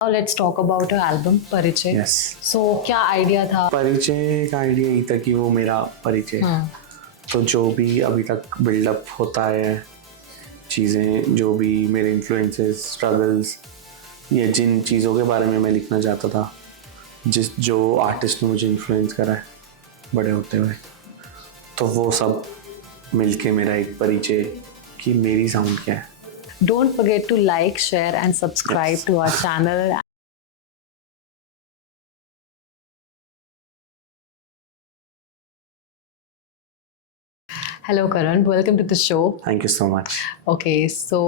Now let's talk about your album परिचय. Yes. So क्या idea था? परिचय का आइडिया यही था कि वो मेरा परिचय तो जो भी अभी तक बिल्डअप होता है चीज़ें जो भी मेरे इन्फ्लुएंसेस स्ट्रगल्स या जिन चीज़ों के बारे में मैं लिखना चाहता था जो आर्टिस्ट ने मुझे इन्फ्लुएंस करा है बड़े होते हुए तो वो सब मिलके मेरा एक परिचय कि मेरी साउंड क्या है. Don't forget to like, share and subscribe Yes. to our channel. Hello Karan, welcome to the show. Thank you so much. Okay, so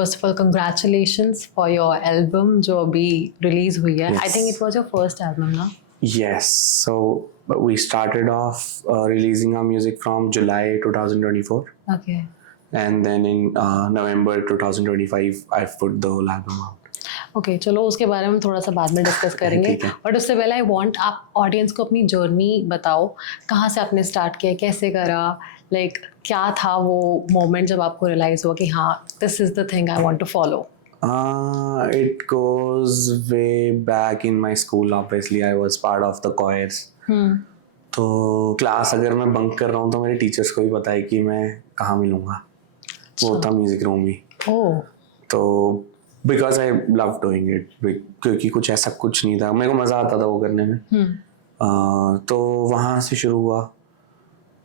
first of all, congratulations for your album जो अभी release हुई है. I Yes. think it was your first album, ना? Yes, so we started off releasing our music from July 2024 Okay. and then in November 2025 I've put the whole album out. Okay चलो उसके बारे में थोड़ा सा बाद में डिस्कस करेंगे. ठीक है. बट उससे पहले आई वांट आप ऑडियंस को अपनी जर्नी बताओ. कहाँ से आपने स्टार्ट किया, कैसे करा, लाइक क्या था वो मोमेंट जब आपको रियलाइज हुआ कि हाँ this is the thing I want to follow. It goes way back in my school. Obviously I was part of the choirs. तो क्लास अगर मैं बंक कर रहा हूँ तो मेरे टीचर्स को भी पता है कि मैं कहाँ मिलूँगा. वो था म्यूजिक रूम ही. ओह तो because I love doing it क्योंकि कुछ ऐसा कुछ नहीं था, मेरे को मज़ा आता था वो करने में. तो वहाँ से शुरू हुआ.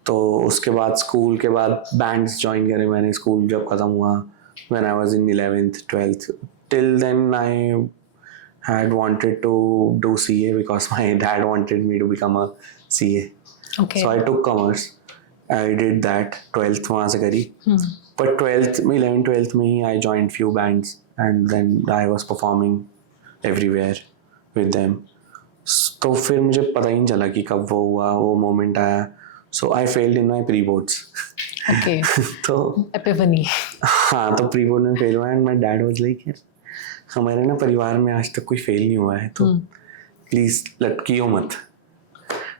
तो उसके बाद स्कूल के बाद बैंड्स ज्वाइन करे मैंने. स्कूल जब ख़त्म हुआ when I was in 11th 12th till then I had wanted to do CA because my dad wanted me to become a CA. Okay. So I took commerce. I did that. 12th वहाँ से करी. But 12th 11th 12th में ही I joined few bands and then I was performing everywhere with them. तो फिर मुझे पता ही नहीं चला कि कब वो हुआ, वो मोमेंट आया. So I failed in my pre-boards. Okay. तो एपिफनी. हाँ तो प्री-बोर्ड में फेल हुआ and my dad was like यार हमारे ना परिवार में आज तक कोई फेल नहीं हुआ है तो प्लीज़ लटकियो मत.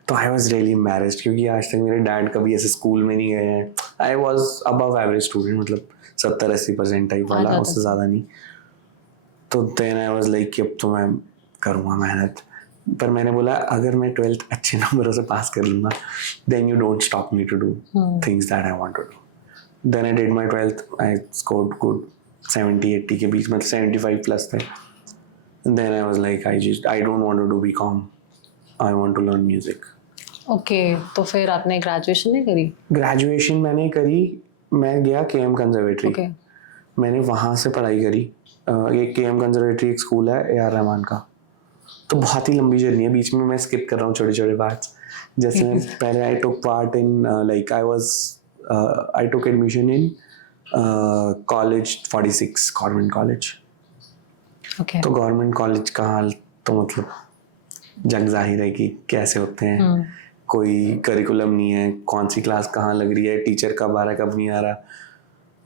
तो आई वॉज रियली एम्बैरेस्ड क्योंकि आज तक मेरे डैड कभी ऐसे स्कूल में नहीं गए हैं. I was above average student, मतलब 70-80% टाइप वाला, उससे ज़्यादा नहीं. तो देन आई वॉज लाइक कि अब तो मैं करूँगा मेहनत. पर मैंने बोला अगर मैं 12th अच्छे नंबरों से पास कर लूँगा then you don't stop me to do things that I want to do. Then I did my 12th. I scored good 70-80 के बीच, मतलब 75 प्लस थे. Then I was like I don't want to do BCom, I want to learn music. Okay तो फिर आपने graduation नहीं करी? Graduation मैंने करी. मैं गया KM कंजर्वेटरी. ओके. मैंने वहाँ से पढ़ाई करी. ये KM कंजर्वेटरी एक स्कूल है AR रहमान का. तो बहुत ही लंबी जर्नी है, बीच में मैं स्किप कर रहा हूँ छोटे छोटे पार्ट्स. जैसे मैं पहले I took part in like I took admission in college 46 government college. Okay. तो गवर्नमेंट कॉलेज का हाल तो मतलब जग जाहिर है कि कैसे होते हैं. कोई करिकुलम नहीं है, कौन सी क्लास कहाँ लग रही है, टीचर कब आ रहा है कब नहीं आ रहा.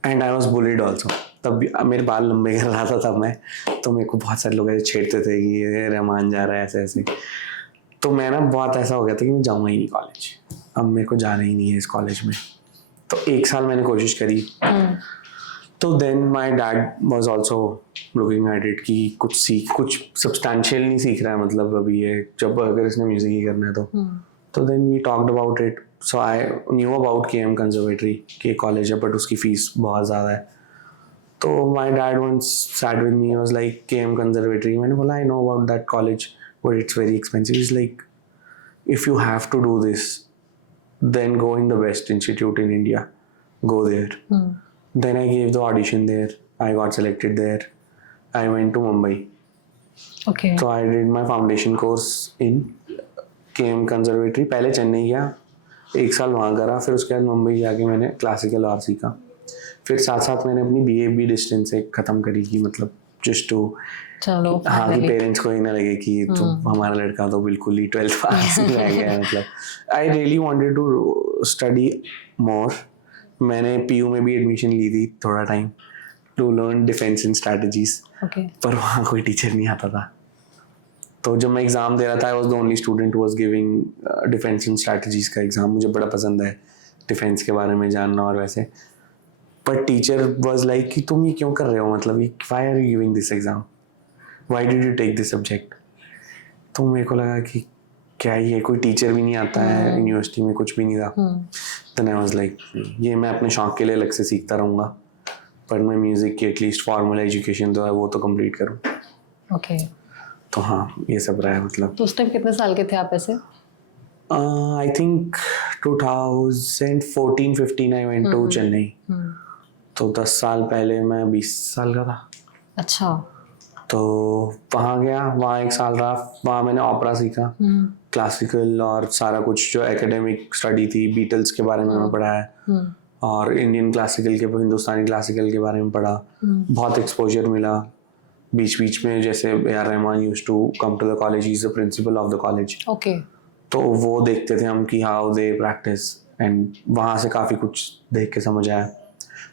And I was bullied also. तब भी मेरे बाल लंबे कर रहा था तब मैं, तो मेरे को बहुत सारे लोग ऐसे छेड़ते थे कि ये रहमान जा रहा है ऐसे ऐसे. तो मैं ना बहुत ऐसा हो गया था कि मैं जाऊँगा ही नहीं कॉलेज, अब मेरे को जाना ही नहीं है इस कॉलेज में. तो 1 साल मैंने कोशिश करी. तो then my dad was also looking at it कि कुछ सब्सटैंशियल नहीं सीख रहा है, मतलब अभी ये जब अगर इसने म्यूजिक ही करना है तो then we talked about it. So I knew about KM conservatory के कॉलेज है बट उसकी फ़ीस बहुत ज़्यादा है. तो my dad once sat with me, was like KM conservatory. मैंने बोला I know about that college but it's very expensive. Is like if you have to do this then go in the best institute in India, go there. Then I gave the audition there, I got selected there. I went to Mumbai. Okay. So I did my foundation course in KM Conservatory. पहले चेन्नई गया, 1 साल वहाँ करा, फिर उसके बाद मुंबई जाके मैंने क्लासिकल आर्ट सीखा. फिर साथ साथ मैंने अपनी BA भी डिस्टेंस से ख़त्म करी कि मतलब जस्ट टू चलो हाँ कि पेरेंट्स को ही ना लगे कि तो हमारा लड़का तो बिल्कुल ही 12th पास ही रह गया है. मतलब I really wanted to study more. मैंने PU में भी एडमिशन ली थी थोड़ा time to learn defence and strategies. Okay. पर वहाँ कोई टीचर नहीं आता था. तो जब मैं एग्ज़ाम दे रहा था I was the only student who was giving defence and strategies का एग्ज़ाम. मुझे बड़ा पसंद है डिफेंस के बारे में जानना और वैसे. पर टीचर वॉज लाइक कि तुम ये क्यों कर रहे हो, मतलब why are you giving this exam. Why did you take this subject? तो मेरे को लगा कि क्या ये कोई टीचर भी नहीं आता है, यूनिवर्सिटी में कुछ भी नहीं था. देन आई वाज लाइक ये मैं अपने शौक के लिए अलग से सीखता रहूँगा, पर मैं म्यूज़िक की एटलीस्ट फॉर्मल एजुकेशन जो है वो तो कंप्लीट करूँ. ओके. तो हाँ, ये सब रहा है मतलब. तो उस टाइम कितने साल के थे आप ऐसे? I think 2014-15 I went to Chennai. तो 10 साल पहले मैं 20 साल का था. अच्छा. तो वहाँ गया, वहाँ 1 साल रहा. वहाँ मैंने ओपेरा सीखा, क्लासिकल और सारा कुछ जो एकेडमिक स्टडी थी. बीटल्स के बारे में मैं पढ़ा है और इंडियन क्लासिकल के, हिंदुस्तानी क्लासिकल के बारे में पढ़ा. बहुत एक्सपोजर मिला. बीच बीच में जैसे A.R. Rahman used to come to the college, he is the principal of the college. Okay. तो वो देखते थे हम कि हाउ दे प्रैक्टिस, एंड वहाँ से काफ़ी कुछ देख के समझ आया.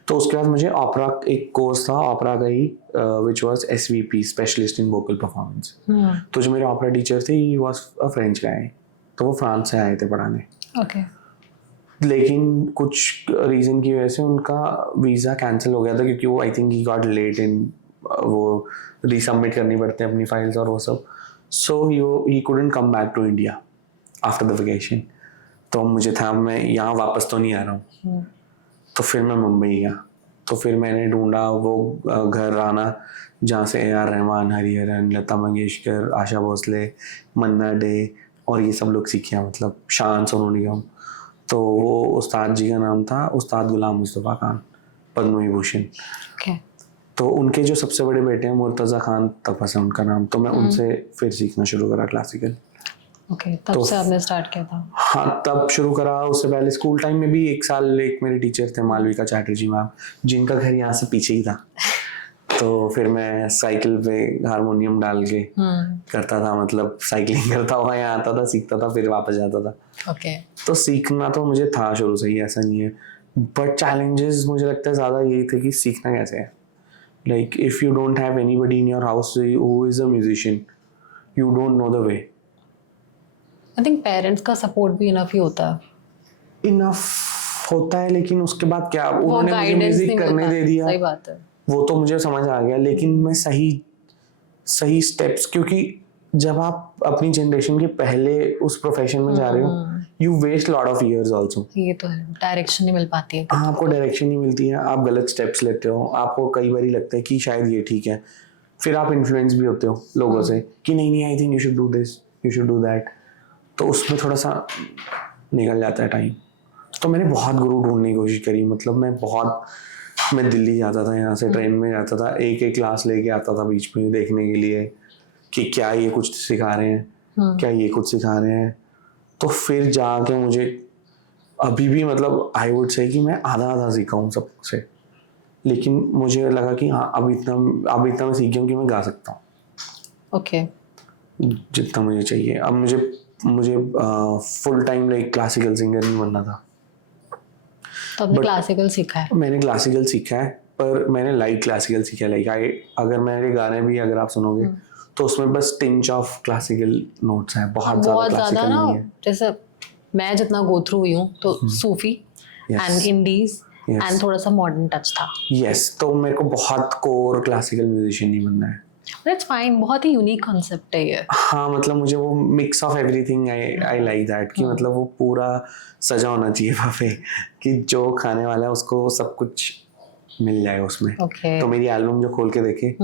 तो उसके बाद मुझे ओपेरा एक कोर्स था ओपेरा का ही, which was SVP, specialist in vocal performance. तो जो मेरे ओपेरा टीचर थे ही वाज अ फ्रेंच गाय, तो वो फ्रांस से आए थे पढ़ाने. ओके. लेकिन कुछ रीज़न की वजह से उनका वीज़ा कैंसिल हो गया था, क्योंकि वो I think he got late in, वो रीसबमिट करनी पड़ते हैं अपनी फाइल्स और वो सब. So he couldn't come back to India after the vacation. तो मुझे था मैं यहाँ वापस तो नहीं आ रहा हूँ. तो फिर मैं मुंबई गया. तो फिर मैंने ढूंढा वो घर आना जहाँ से A.R. रहमान, हरिहरन, लता मंगेशकर, आशा भोसले, मन्ना डे और ये सब लोग सीखे, मतलब शान, सोनू निगम. तो वो उस्ताद जी का नाम था उस्ताद गुलाम मुस्तफ़ा खान, पद्म विभूषण. ओके. तो उनके जो सबसे बड़े बेटे हैं मुर्तज़ा खान तपस है उनका नाम. तो मैं उनसे फिर सीखना शुरू करा क्लासिकल. ओके. तब से आपने स्टार्ट किया था? हाँ, तब शुरू करा. उससे पहले स्कूल टाइम में भी 1 साल एक मेरे टीचर थे मालविका चैटर्जी मैम, जिनका घर यहाँ से पीछे ही था. तो फिर मैं साइकिल पे हारमोनियम डाल के करता था, मतलब साइकिलिंग करता हुआ यहाँ आता था, सीखता था, फिर वापस जाता था. ओके. तो सीखना तो मुझे था शुरू से ही, ऐसा नहीं है. बट चैलेंजेस मुझे लगता है ज़्यादा यही थे कि सीखना कैसे है. Like if you don't have anybody in your house who is a musician, you don't know the way. I think parents का सपोर्ट भी इनफ ही होता है. इनफ होता है, लेकिन उसके बाद क्या, वो उन्होंने मुझे गाइडेंस म्यूजिक नहीं करने मिलता. दे दिया, सही बात है. वो तो मुझे समझ आ गया. लेकिन मैं सही स्टेप्स, क्योंकि जब आप अपनी जनरेशन के पहले उस प्रोफेशन में जा रहे हो, you waste lot of years also. ये तो है, डायरेक्शन नहीं मिल पाती है. आपको डायरेक्शन नहीं मिलती है, आप गलत स्टेप्स लेते हो, आपको कई बार लगता है कि शायद ये ठीक है. फिर आप इन्फ्लुएंस भी होते हो लोगों से कि नहीं I think you should do this, you should do that. तो उसमें थोड़ा सा निकल जाता है टाइम. तो मैंने बहुत गुरु ढूंढने की कोशिश करी. मतलब मैं दिल्ली जाता था, यहाँ से ट्रेन में जाता था, एक क्लास लेके आता था बीच में देखने के लिए कि क्या ये कुछ सिखा रहे हैं, क्या ये कुछ सिखा रहे हैं. तो फिर जाके मुझे अभी भी, मतलब आई वुड से कि मैं आधा सीखा हूँ सबसे. लेकिन मुझे लगा कि हाँ अब इतना मैं सीख गया हूँ कि मैं गा सकता हूँ. ओके. जितना मुझे चाहिए. अब मुझे full time like classical singer नहीं बनना था. तो आपने क्लासिकल सीखा है? मैंने क्लासिकल सीखा है, पर मैंने लाइट क्लासिकल सीखा है. लाइक अगर मेरे गाने भी अगर आप सुनोगे तो उसमें बस टिंच ऑफ क्लासिकल नोट्स हैं, बहुत ज़्यादा क्लासिकल नहीं है. जैसे मैं जितना गो थ्रू हुई हूँ तो सूफी एंड इंडीज एंड थोड़ा सा मॉडर्न टच था. यस. तो मेरे को बहुत कोर क्लासिकल म्यूजिशियन नहीं बनना है. That's fine. बहुत ही यूनिक कॉन्सेप्ट है ये. हाँ, मतलब मुझे वो mix of everything I like that, कि मतलब वो पूरा सजा होना चाहिए बफे, कि जो खाने वाला है उसको सब कुछ मिल जाए उसमें. Okay. तो मेरी एल्बम जो खोल के देखे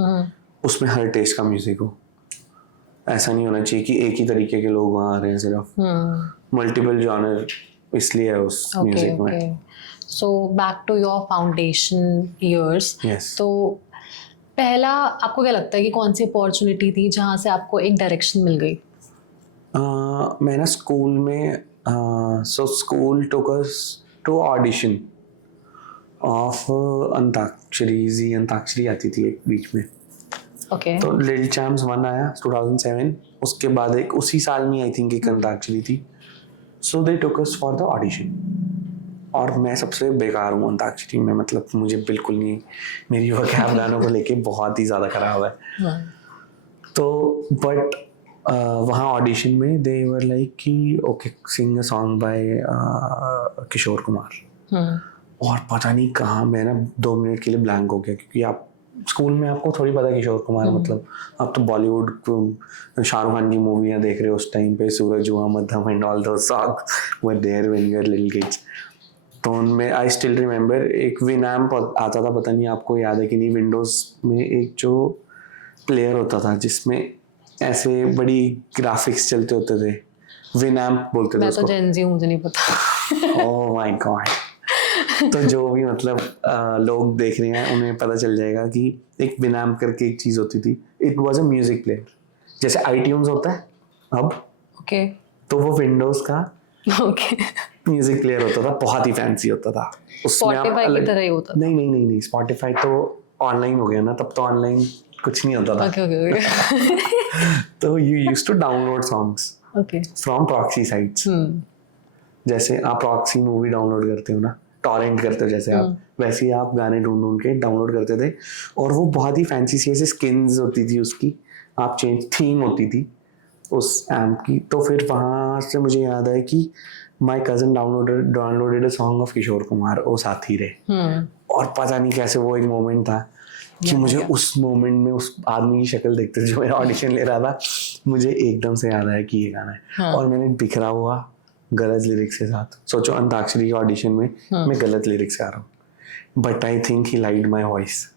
उसमें हर टेस्ट का म्यूजिक हो. ऐसा नहीं होना चाहिए कि एक ही तरीके के लोग वहाँ आ रहे हैं सिर्फ. मल्टीपल जॉनर इसलिए है उस म्यूजिक में. So back to your foundation years. तो पहला आपको क्या लगता है कि कौन सी अपॉर्चुनिटी थी जहाँ से आपको एक डायरेक्शन मिल गई? मैं ना स्कूल में, so school took us to audition of antakshari. Antakshari आती थी एक बीच में. ओके. तो लिटिल चैम्प्स 1 आया 2007. उसके बाद एक उसी साल में आई थिंक एक अंताक्षरी थी. सो दे टुक अस फॉर द ऑडिशन. और मैं सबसे बेकार हूँ अंताक्षरी में, मतलब मुझे बिल्कुल नहीं, मेरी वोकैब गानों को लेके बहुत ही ज़्यादा खराब है. तो बट वहाँ ऑडिशन में दे वर लाइक कि okay sing a song by Kishore Kumar. और पता नहीं कहाँ मैं ना 2 मिनट के लिए ब्लैंक हो गया, क्योंकि आप स्कूल में आपको थोड़ी पता किशोर कुमार मतलब आप तो बॉलीवुड शाहरुख खान की मूवियाँ देख रहे हो उस टाइम पे, Suraj Hua Maddham and all those songs were there when you were little kids. तो उनमें आई स्टिल रिमेंबर एक विनैम्प आता था, पता नहीं आपको याद है कि नहीं, विंडोज़ में एक जो प्लेयर होता था जिसमें ऐसे बड़ी ग्राफिक्स चलते होते थे, विनैम्प बोलते थे मैं तो उसको। जेन जी हूँ, मुझे नहीं पता। Oh my God. तो जो भी मतलब लोग देख रहे हैं उन्हें पता चल जाएगा कि एक विनैम्प करके एक चीज़ होती थी, it was a music player, जैसे iTunes होता है अब, ओके तो वो विंडोज़ का ओके। म्यूजिक प्लेयर होता था, बहुत ही फैंसी होता था। उसमें आप स्पॉटिफाई की अलग, तरह ही होता था। नहीं स्पॉटिफाई तो ऑनलाइन हो गया ना, तब तो ऑनलाइन कुछ नहीं होता था। ओके ओके तो you used to download songs okay. From proxy sites, जैसे आप प्रॉक्सी मूवी डाउनलोड करते हो ना, टॉरेंट करते हो जैसे आप, वैसे ही आप गाने ढूंढ ढूंढ के डाउनलोड करते थे। और वो बहुत ही फैंसी सी ऐसे स्किन्स होती थी उसकी, आप चेंज थीम होती थी उस ऐप की। तो फिर वहाँ से मुझे याद है कि my cousin downloaded a song of Kishore Kumar, ओ साथी रे। और पता नहीं कैसे वो एक मोमेंट था कि मुझे उस मोमेंट में उस आदमी की शक्ल देखते थे जो मेरा ऑडिशन ले रहा था, मुझे एकदम से याद आया कि ये गाना है। और मैंने बिखरा हुआ गलत लिरिक्स के साथ, सोचो अंताक्षरी के ऑडिशन में मैं गलत लिरिक्स गा रहा हूँ, but I think he liked my voice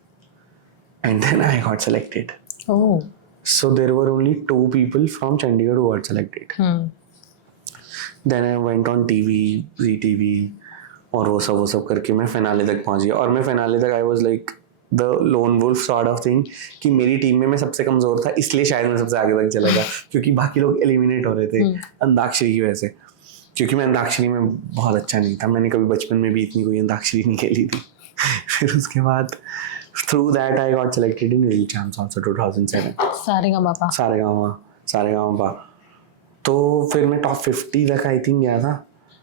and then I got selected. Oh So there were only 2 people from Chandigarh who got selected. Then I went on TV, ZTV, और वो सब करके मैं फिनाले तक पहुंच गया। और मैं फिनाले तक I was like the lone wolf sort of thing, कि मेरी टीम में मैं सबसे कमज़ोर था, इसलिए शायद मैं सबसे आगे तक चला था, क्योंकि बाकी लोग एलिमिनेट हो रहे थे अंताक्षरी की वजह से। क्योंकि मैं अंताक्षरी में बहुत अच्छा नहीं था, मैंने कभी बचपन में भी इतनी कोई अंताक्षरी नहीं खेली थी। फिर उसके बाद through that I got selected in Little Champs also 2007। Saregama. तो फिर मैं टॉप 50 तक आई थिंक गया था।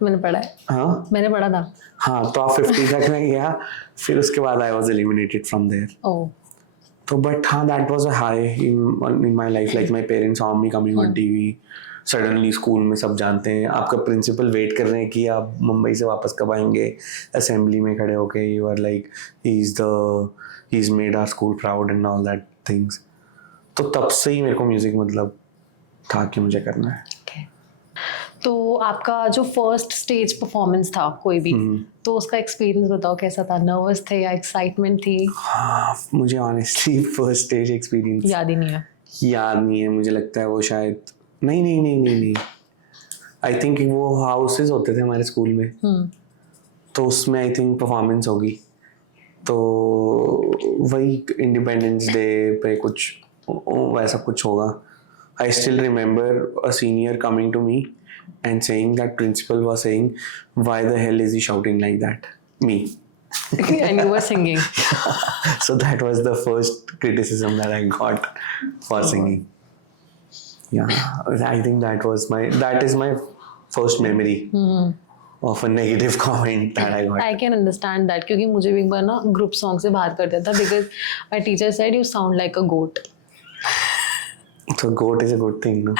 मैंने पढ़ा है। हाँ मैंने पढ़ा था। हाँ, टॉप 50 तक मैं गया, फिर उसके बाद I was eliminated from there. Oh तो बट हाँ, that was a high in my life, like my parents saw me coming on TV. Suddenly school में सब जानते हैं, आपका प्रिंसिपल वेट कर रहे हैं कि आप मुंबई से वापस कब आएंगे, असेंबली में खड़े होके you are like he's made our school proud and all that things। तो तब से ही मेरे को म्यूजिक मतलब था कि मुझे करना है। तो आपका जो फर्स्ट स्टेज परफॉर्मेंस था कोई भी, तो उसका एक्सपीरियंस बताओ, कैसा था? नर्वस थे या एक्साइटमेंट थी? हाँ, मुझे ऑनेस्टली फर्स्ट स्टेज एक्सपीरियंस याद नहीं है। मुझे लगता है वो शायद नहीं आई थिंक वो हाउसेस होते थे हमारे स्कूल में, तो उसमें आई थिंक परफॉर्मेंस होगी। तो वही इंडिपेंडेंस डे पे कुछ वैसा कुछ होगा। I still remember a senior coming to me and saying that principal was saying, why the hell is he shouting like that? Me. And you were singing. So that was the first criticism that I got for singing. Yeah, I think that is my first memory of a negative comment that I got. I can understand that, क्योंकि मुझे भी एक बार ना group song से बाहर कर दिया था, because my teacher said you sound like a goat. So goat is a good thing, no?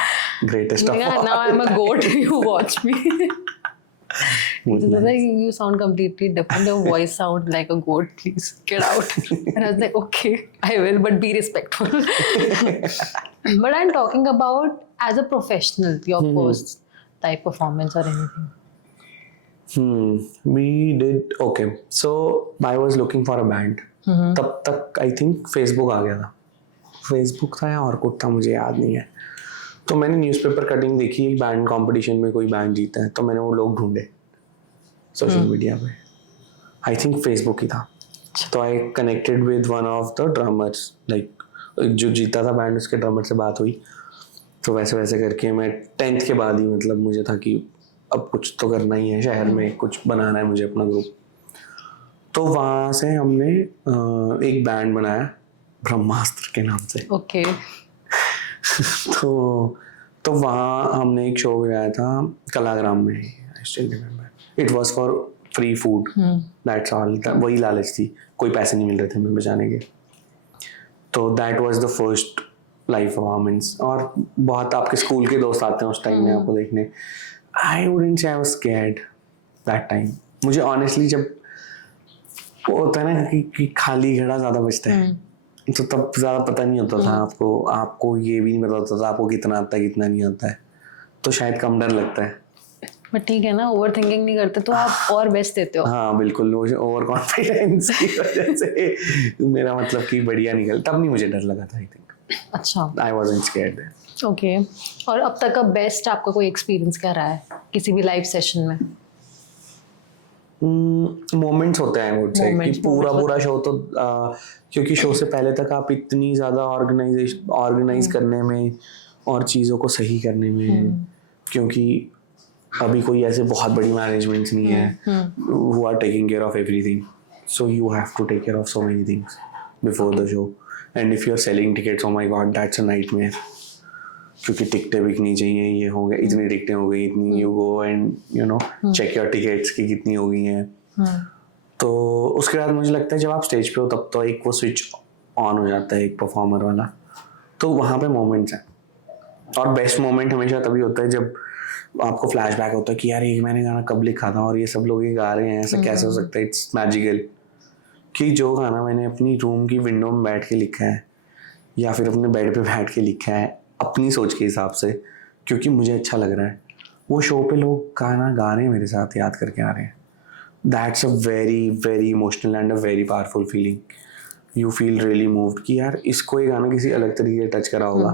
Greatest of all. Now I'm a goat. You watch me. Like, you sound completely different. Your voice sounds like a goat. Please get out. And I was like, okay, I will, but be respectful. But I'm talking about as a professional, your first type performance or anything. We did okay. So I was looking for a band. तब तक I think Facebook आ गया था। Facebook था या Orkut था, मुझे याद नहीं है। तो मैंने न्यूज़पेपर कटिंग देखी, एक बैंड कंपटीशन में कोई बैंड जीता है, तो मैंने वो लोग ढूंढे सोशल मीडिया पे, आई थिंक फेसबुक ही था। तो I connected with one of the drummers, like जो जीता था बैंड उसके ड्रमर से बात हुई। तो वैसे करके मैं 10th के बाद ही मतलब मुझे था कि अब कुछ तो करना ही है, शहर में कुछ बनाना है मुझे अपना ग्रुप। तो वहाँ से हमने एक बैंड बनाया ब्रह्मास्त्र के नाम से। ओके। तो वहाँ हमने एक शो गाया था कलाग्राम में, आई still remember. It was for free food, that's all. वही लालच थी, कोई पैसे नहीं मिल रहे थे हमें बजाने के। तो that was the first live performance. और बहुत आपके स्कूल के दोस्त आते हैं उस टाइम में आपको देखने। I wouldn't say I was scared that time. मुझे ऑनेस्टली जब वो होता है ना कि खाली घड़ा ज़्यादा बचता है, तो तब ज़्यादा पता नहीं होता था आपको ये भी नहीं पता होता था आपको कितना आता है कितना नहीं आता है, तो शायद कम डर लगता है। बट ठीक है ना, ओवर थिंकिंग नहीं करते तो आप और बेस्ट देते हो। हाँ बिल्कुल, वो ओवर कॉन्फिडेंस की वजह से मेरा मतलब कि बढ़िया निकल, तब नहीं मुझे डर लगा था। आई थिंक अच्छा, I wasn't scared there. Okay. और अब तक का बेस्ट आपका कोई एक्सपीरियंस क्या रहा है किसी भी लाइव सेशन में? मोमेंट्स होते हैं मुझसे कि Moments पूरा शो तो क्योंकि शो से पहले तक आप इतनी ज़्यादा ऑर्गेनाइज करने में और चीज़ों को सही करने में, क्योंकि अभी कोई ऐसे बहुत बड़ी मैनेजमेंट्स नहीं है who are taking care of everything, so you have to take care of so many things before the show, and if you're selling tickets, oh my god, that's a nightmare, क्योंकि टिकटें bikini चाहिए, ये हो गया, इतनी टिकटें हो गई, इतनी, you go and you know check your tickets की कितनी हो गई हैं। तो उसके बाद मुझे लगता है जब आप स्टेज पे हो तब तो एक वो स्विच ऑन हो जाता है एक परफॉर्मर वाला, तो वहाँ पे मोमेंट्स हैं। और बेस्ट मोमेंट हमेशा तभी होता है जब आपको फ्लैशबैक होता है कि यार ये मैंने गाना कब लिखा था और ये सब लोग ये गा रहे हैं, ऐसा कैसे हो सकता है। इट्स मैजिकल कि जो गाना मैंने अपनी रूम की विंडो में बैठ के लिखा है या फिर अपने बेड पे बैठ के लिखा है अपनी सोच के हिसाब से, क्योंकि मुझे अच्छा लग रहा है, वो शो पे लोग गाना गा रहे हैं मेरे साथ, याद करके आ रहे हैं। That's a very very emotional and a very powerful feeling. You feel really moved कि यार इसको ये गाना किसी अलग तरीके से टच करा होगा,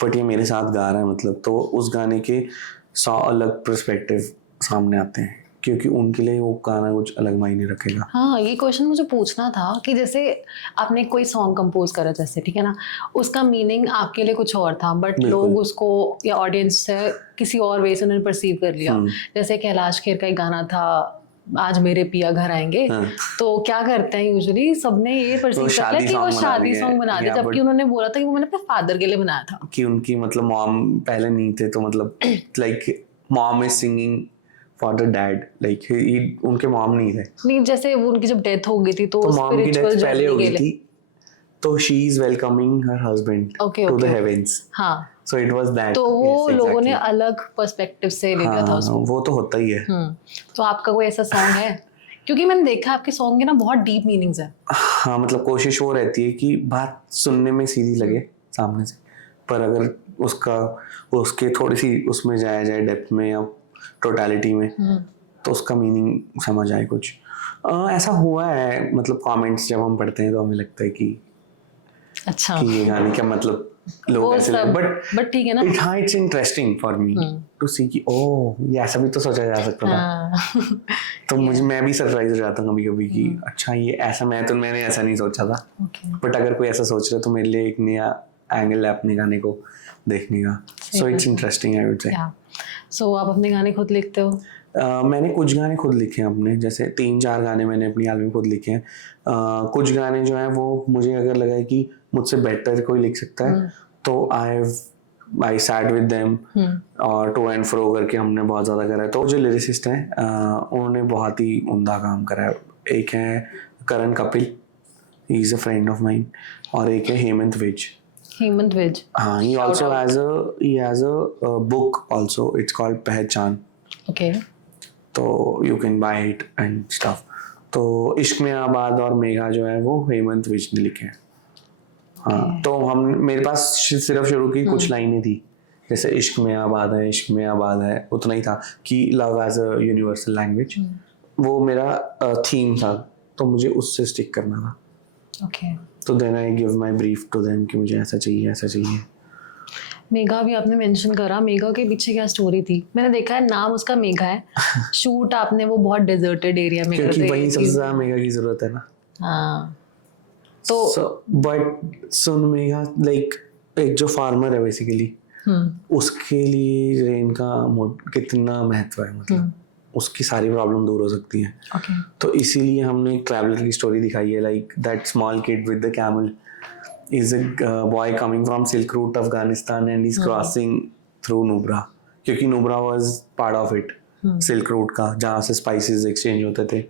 बट ये मेरे साथ गा रहा है, मतलब तो उस गाने के 100 अलग पर्सपेक्टिव सामने आते हैं, क्योंकि उनके लिए वो गाना कुछ अलग मायने रखेगा। हाँ, ये क्वेश्चन मुझे पूछना था कि जैसे आपने कोई सॉन्ग कंपोज करा, जैसे ठीक है ना, उसका मीनिंग आपके लिए कुछ और था, बट लोग उसको या ऑडियंस से किसी और वे से उन्होंने परसीव कर लिया। जैसे कैलाश खेर का एक गाना था, आज मेरे पिया घर आएंगे, तो क्या करते हैं यूजुअली सबने ये परसीव कर लिया कि वो शादी सॉन्ग बना दिया, जबकि उन्होंने बोला था कि वो मैंने अपने फादर के लिए बनाया था, कि उनकी मतलब मॉम पहले नहीं थे, तो मतलब like mom is singing for the dad, like उनके मॉम नहीं थे। नहीं, जैसे वो उनकी जब डेथ हो गई थी तो मॉम की डेथ पहले हो गई थी, तो she is welcoming her husband to the heavens. हाँ, सो इट वाज दैट, तो वो लोगों ने अलग पर्सपेक्टिव से ले लिया था उसको। वो तो होता ही है। तो आपका कोई ऐसा सॉन्ग है? क्योंकि मैंने देखा आपके सॉन्ग के ना बहुत डीप मीनिंग्स है। हाँ, मतलब कोशिश वो रहती है कि बात सुनने में सीधी लगे सामने से, पर अगर उसके थोड़ी सी उसमें जाया जाए डेप्थ में या टोटलिटी में, तो उसका मीनिंग समझ आए कुछ। ऐसा हुआ है, मतलब कमेंट्स जब हम पढ़ते हैं तो हमें लगता है कि अच्छा, कि ये गाने क्या मतलब लोग ऐसे, बट ठीक है ना, हाँ it's interesting for me to see कि ओह ये ऐसा भी तो सोचा जा सकता था। तो मैं भी सरप्राइज हो जाता हूँ कभी कभी कि अच्छा ये ऐसा, मैंने ऐसा नहीं सोचा था, बट अगर कोई ऐसा सोच रहा है तो मेरे लिए एक नया एंगल है अपने गाने को देखने का। So it's interesting, I would say. So आप अपने गाने खुद लिखते हो? मैंने कुछ गाने खुद लिखे हैं अपने, जैसे 3-4 गाने मैंने अपनी एल्बम खुद लिखे हैं। कुछ गाने जो हैं वो मुझे अगर लगा है कि मुझसे बेटर कोई लिख सकता है, तो आई सैट विद देम और टू एंड फ्रो करके हमने बहुत ज़्यादा करा है। तो जो लिरिसिस्ट हैं उन्होंने बहुत ही उम्दा काम करा है। एक है Karan Kapil, he is a friend of mine, और एक है हेमंत विज। हाँ, he also has a book also, it's called पहचान। Okay. तो you can buy it and stuff। तो इश्क में आबाद और मेघा जो है वो हेमंत विज ने लिखे हैं। हाँ, तो मेरे पास सिर्फ शुरू की कुछ लाइनें थी, जैसे इश्क में आबाद है, उतना ही था कि love as a universal language, वो मेरा थीम था, तो मुझे उससे स्टिक करना था। Okay. तो then I give my brief to them कि मुझे ऐसा चाहिए। मेघा भी आपने मेंशन करा, मेघा के पीछे क्या स्टोरी थी? मैंने देखा है नाम उसका मेघा है, शूट आपने वो बहुत डेजर्टेड एरिया में क्योंकि वही सबसे ज़्यादा मेघा की जरूरत है ना। हाँ, तो बट सुन मेघा लाइक एक जो फार्मर है बेसिकली, उसके लिए रेन का कितना महत्व है, मतलब उसकी सारी प्रॉब्लम दूर हो सकती हैं। Okay. तो इसीलिए हमने एक ट्रैवलर की स्टोरी दिखाई है, like that small kid with the camel is a boy coming from silk route Afghanistan and is crossing through Nubra, क्योंकि Nubra was part of it, silk route का, जहाँ से स्पाइसेस एक्सचेंज होते थे।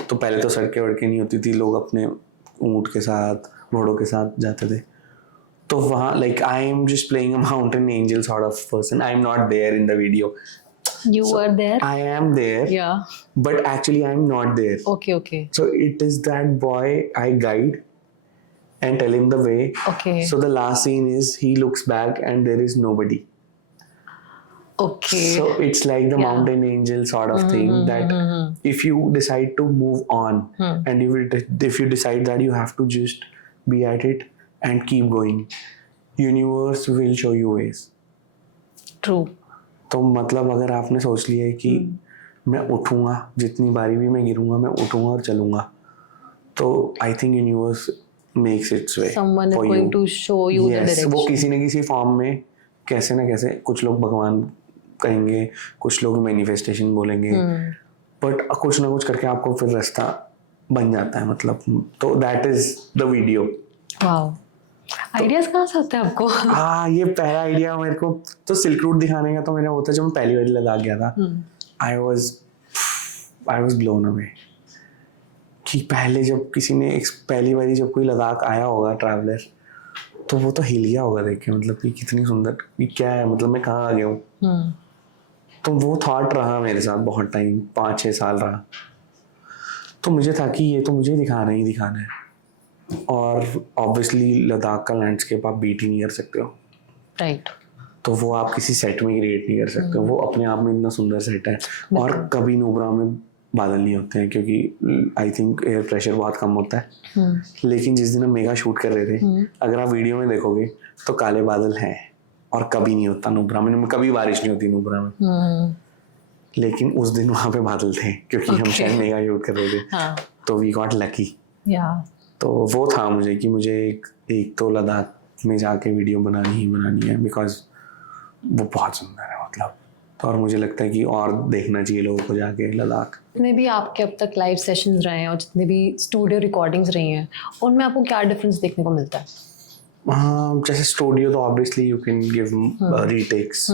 तो पहले तो सड़कें वड़कें नहीं होती थी, लोग अपने ऊँट के साथ, घोड़ों के साथ जाते थे। तो वहाँ like I am just playing a mountain angel sort of person, I am not there in the video. You were there? I am there. Yeah. But actually I am not there. Okay. So it is that boy I guide, and tell him the way. Okay. So the last scene is he looks back and there is nobody. Okay. So it's like the Yeah. mountain angel sort of thing, that if you decide to move on and if you decide that you have to just be at it and keep going, universe will show you ways. True. तो मतलब अगर आपने सोच लिया है कि मैं उठूंगा, जितनी बारी भी मैं गिरूंगा मैं उठूंगा और चलूंगा, तो I think universe makes it's way Someone is going to show you the direction. वो किसी न किसी फॉर्म में कैसे ना कैसे, कुछ लोग भगवान कहेंगे, कुछ लोग मैनिफेस्टेशन बोलेंगे, बट कुछ ना कुछ करके आपको फिर रास्ता बन जाता है, मतलब. तो that is the video. Wow. Ideas कहाँ से आते हैं आपको? हाँ, ये पहला आइडिया मेरे को तो सिल्क रूट दिखाने का तो मेरा होता है. जब मैं पहली बार लद्दाख गया था, आई वॉज ब्लोन अवे कि पहले जब किसी ने पहली बारी जब कोई लद्दाख आया होगा ट्रैवलर, तो वो तो हिल गया होगा देख के, मतलब कि कितनी सुंदर, कि क्या है, मतलब मैं कहाँ आ गया हूँ. तो वो थॉट रहा मेरे साथ बहुत टाइम, 5-6 साल रहा. तो मुझे था कि ये तो मुझे दिखाना ही दिखाना है. और ऑब्वियसली लद्दाख का लैंडस्केप आप बीट ही नहीं कर सकते हो. राइट. तो वो आप किसी सेट में क्रिएट नहीं कर सकते. वो अपने आप में इतना सुंदर सेट है. और कभी नुब्रा में बादल नहीं होते हैं, क्योंकि आई थिंक एयर प्रेशर बहुत कम होता है. लेकिन जिस दिन हम मेगा शूट कर रहे थे, अगर आप वीडियो में देखोगे तो काले बादल हैं, और कभी नहीं होता नुब्रा में, कभी बारिश नहीं होती नुब्रा में. लेकिन उस दिन वहाँ पे बादल थे, क्योंकि हम शायद मेगा शूट कर रहे थे. तो वी गॉट लकी. तो वो था मुझे कि मुझे एक तो लद्दाख में जाके वीडियो बनानी ही बनानी है, बिकॉज वो बहुत सुंदर है, मतलब. तो और मुझे लगता है कि और देखना चाहिए लोगों को जाके लद्दाख. जितने भी आपके अब तक लाइव सेशंस रहे हैं और जितने भी स्टूडियो रिकॉर्डिंग्स रही हैं, उनमें आपको क्या डिफरेंस देखने को मिलता है? जैसे स्टूडियो तो obviously you can give retakes.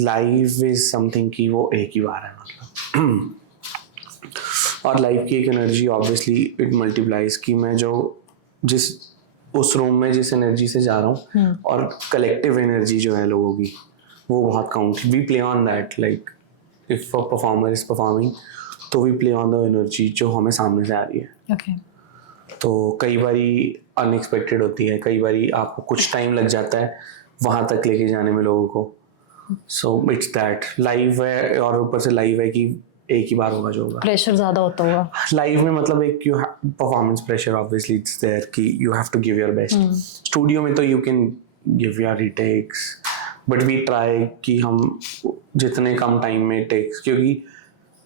Live is something कि वो एक ही बार है, मतलब. और लाइव की एक एनर्जी ऑब्वियसली इट मल्टीप्लाइज, कि मैं जिस उस रूम में जिस एनर्जी से जा रहा हूँ, और कलेक्टिव एनर्जी जो है लोगों की, वो बहुत count. We play on that, like if a performer is performing, तो we play on the energy जो हमें सामने से आ रही है. Okay. तो कई बारी अनएक्सपेक्टेड होती है, कई बारी आपको कुछ टाइम लग जाता है वहाँ तक लेके जाने में लोगों को. सो इट्स दैट लाइव है, और ऊपर से लाइव है कि एक ही बार होगा जो होगा. प्रेशर ज़्यादा होता होगा लाइव में, मतलब एक you performance pressure obviously it's there कि you have to give your best. Studio में तो you can give your retakes, but we try कि हम जितने कम टाइम में टेक्स, क्योंकि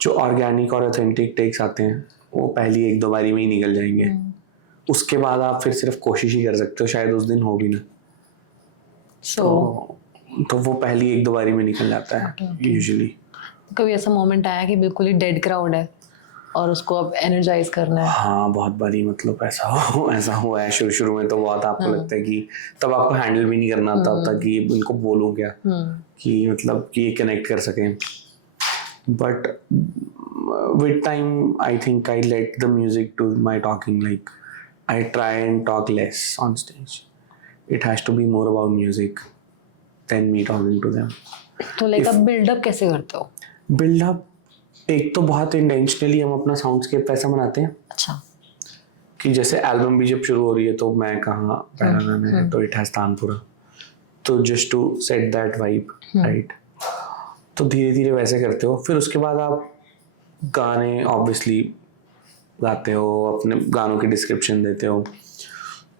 जो ऑर्गेनिक और ऑथेंटिक टेक्स आते हैं वो पहली 1-2 बारी में ही निकल जाएंगे. उसके बाद आप फिर सिर्फ कोशिश ही कर सकते हो, शायद उस दिन हो भी ना. तो वो पहली 1-2 बारी में निकल जाता है यूजुअली. कभी ऐसा मोमेंट आया कि बिल्कुल ही डेड क्राउड है और उसको अब एनर्जाइज करना है? हाँ, बहुत बारी, मतलब ऐसा हुआ है. शुरू में तो बहुत आपको लगता है कि तब आपको हैंडल भी नहीं करना आता होता कि इनको बोलूँ क्या, कि मतलब कि ये कनेक्ट कर सकें. But with time I think I let the music to my talking. Like I try and talk less on stage. It has to be more about music than me talking to them. तो like अब buildup कैसे करते हो? Buildup एक तो बहुत intentionally हम अपना साउंडस्केप ऐसा बनाते हैं. अच्छा. कि जैसे एल्बम भी जब शुरू हो रही है तो मैं कहाँ पहला गाना है, तो इट हैज़ तानपुरा, तो just to set that vibe, right. तो धीरे धीरे वैसे करते हो. फिर उसके बाद आप गाने ऑब्वियसली गाते हो, अपने गानों की डिस्क्रिप्शन देते हो.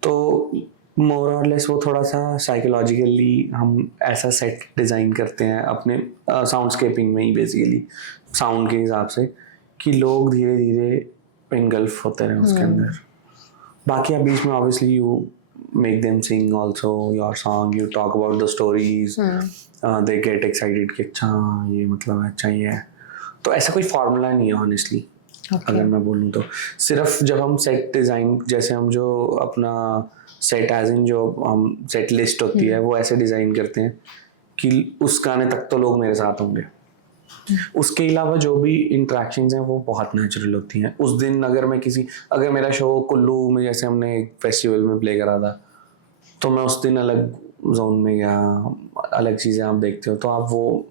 तो मोर और लेस वो थोड़ा सा साइकोलॉजिकली हम ऐसा सेट डिज़ाइन करते हैं अपने साउंडस्केपिंग में ही, बेसिकली साउंड के हिसाब से, कि लोग धीरे धीरे इनगल्फ होते रहे उसके अंदर. बाकी आप बीच में obviously you make them sing also your song, you talk about the stories, they get excited कि अच्छा ये मतलब अच्छा ही है. तो ऐसा कोई फार्मूला नहीं है ऑनेस्टली. अगर मैं बोलूँ तो सिर्फ जब हम सेट डिज़ाइन, जैसे हम जो अपना सेट एज इन जो हम सेट लिस्ट होती है वो ऐसे डिज़ाइन करते हैं कि उस गाने तक तो लोग मेरे साथ होंगे. उसके अलावा जो भी इंटरेक्शंस हैं वो बहुत नेचुरल होती हैं. उस दिन अगर मेरा शो कुल्लू में, जैसे हमने एक फेस्टिवल में प्ले करा था, तो मैं उस दिन अलग जोन में गया, अलग चीज़ें आप देखते हो तो आप वो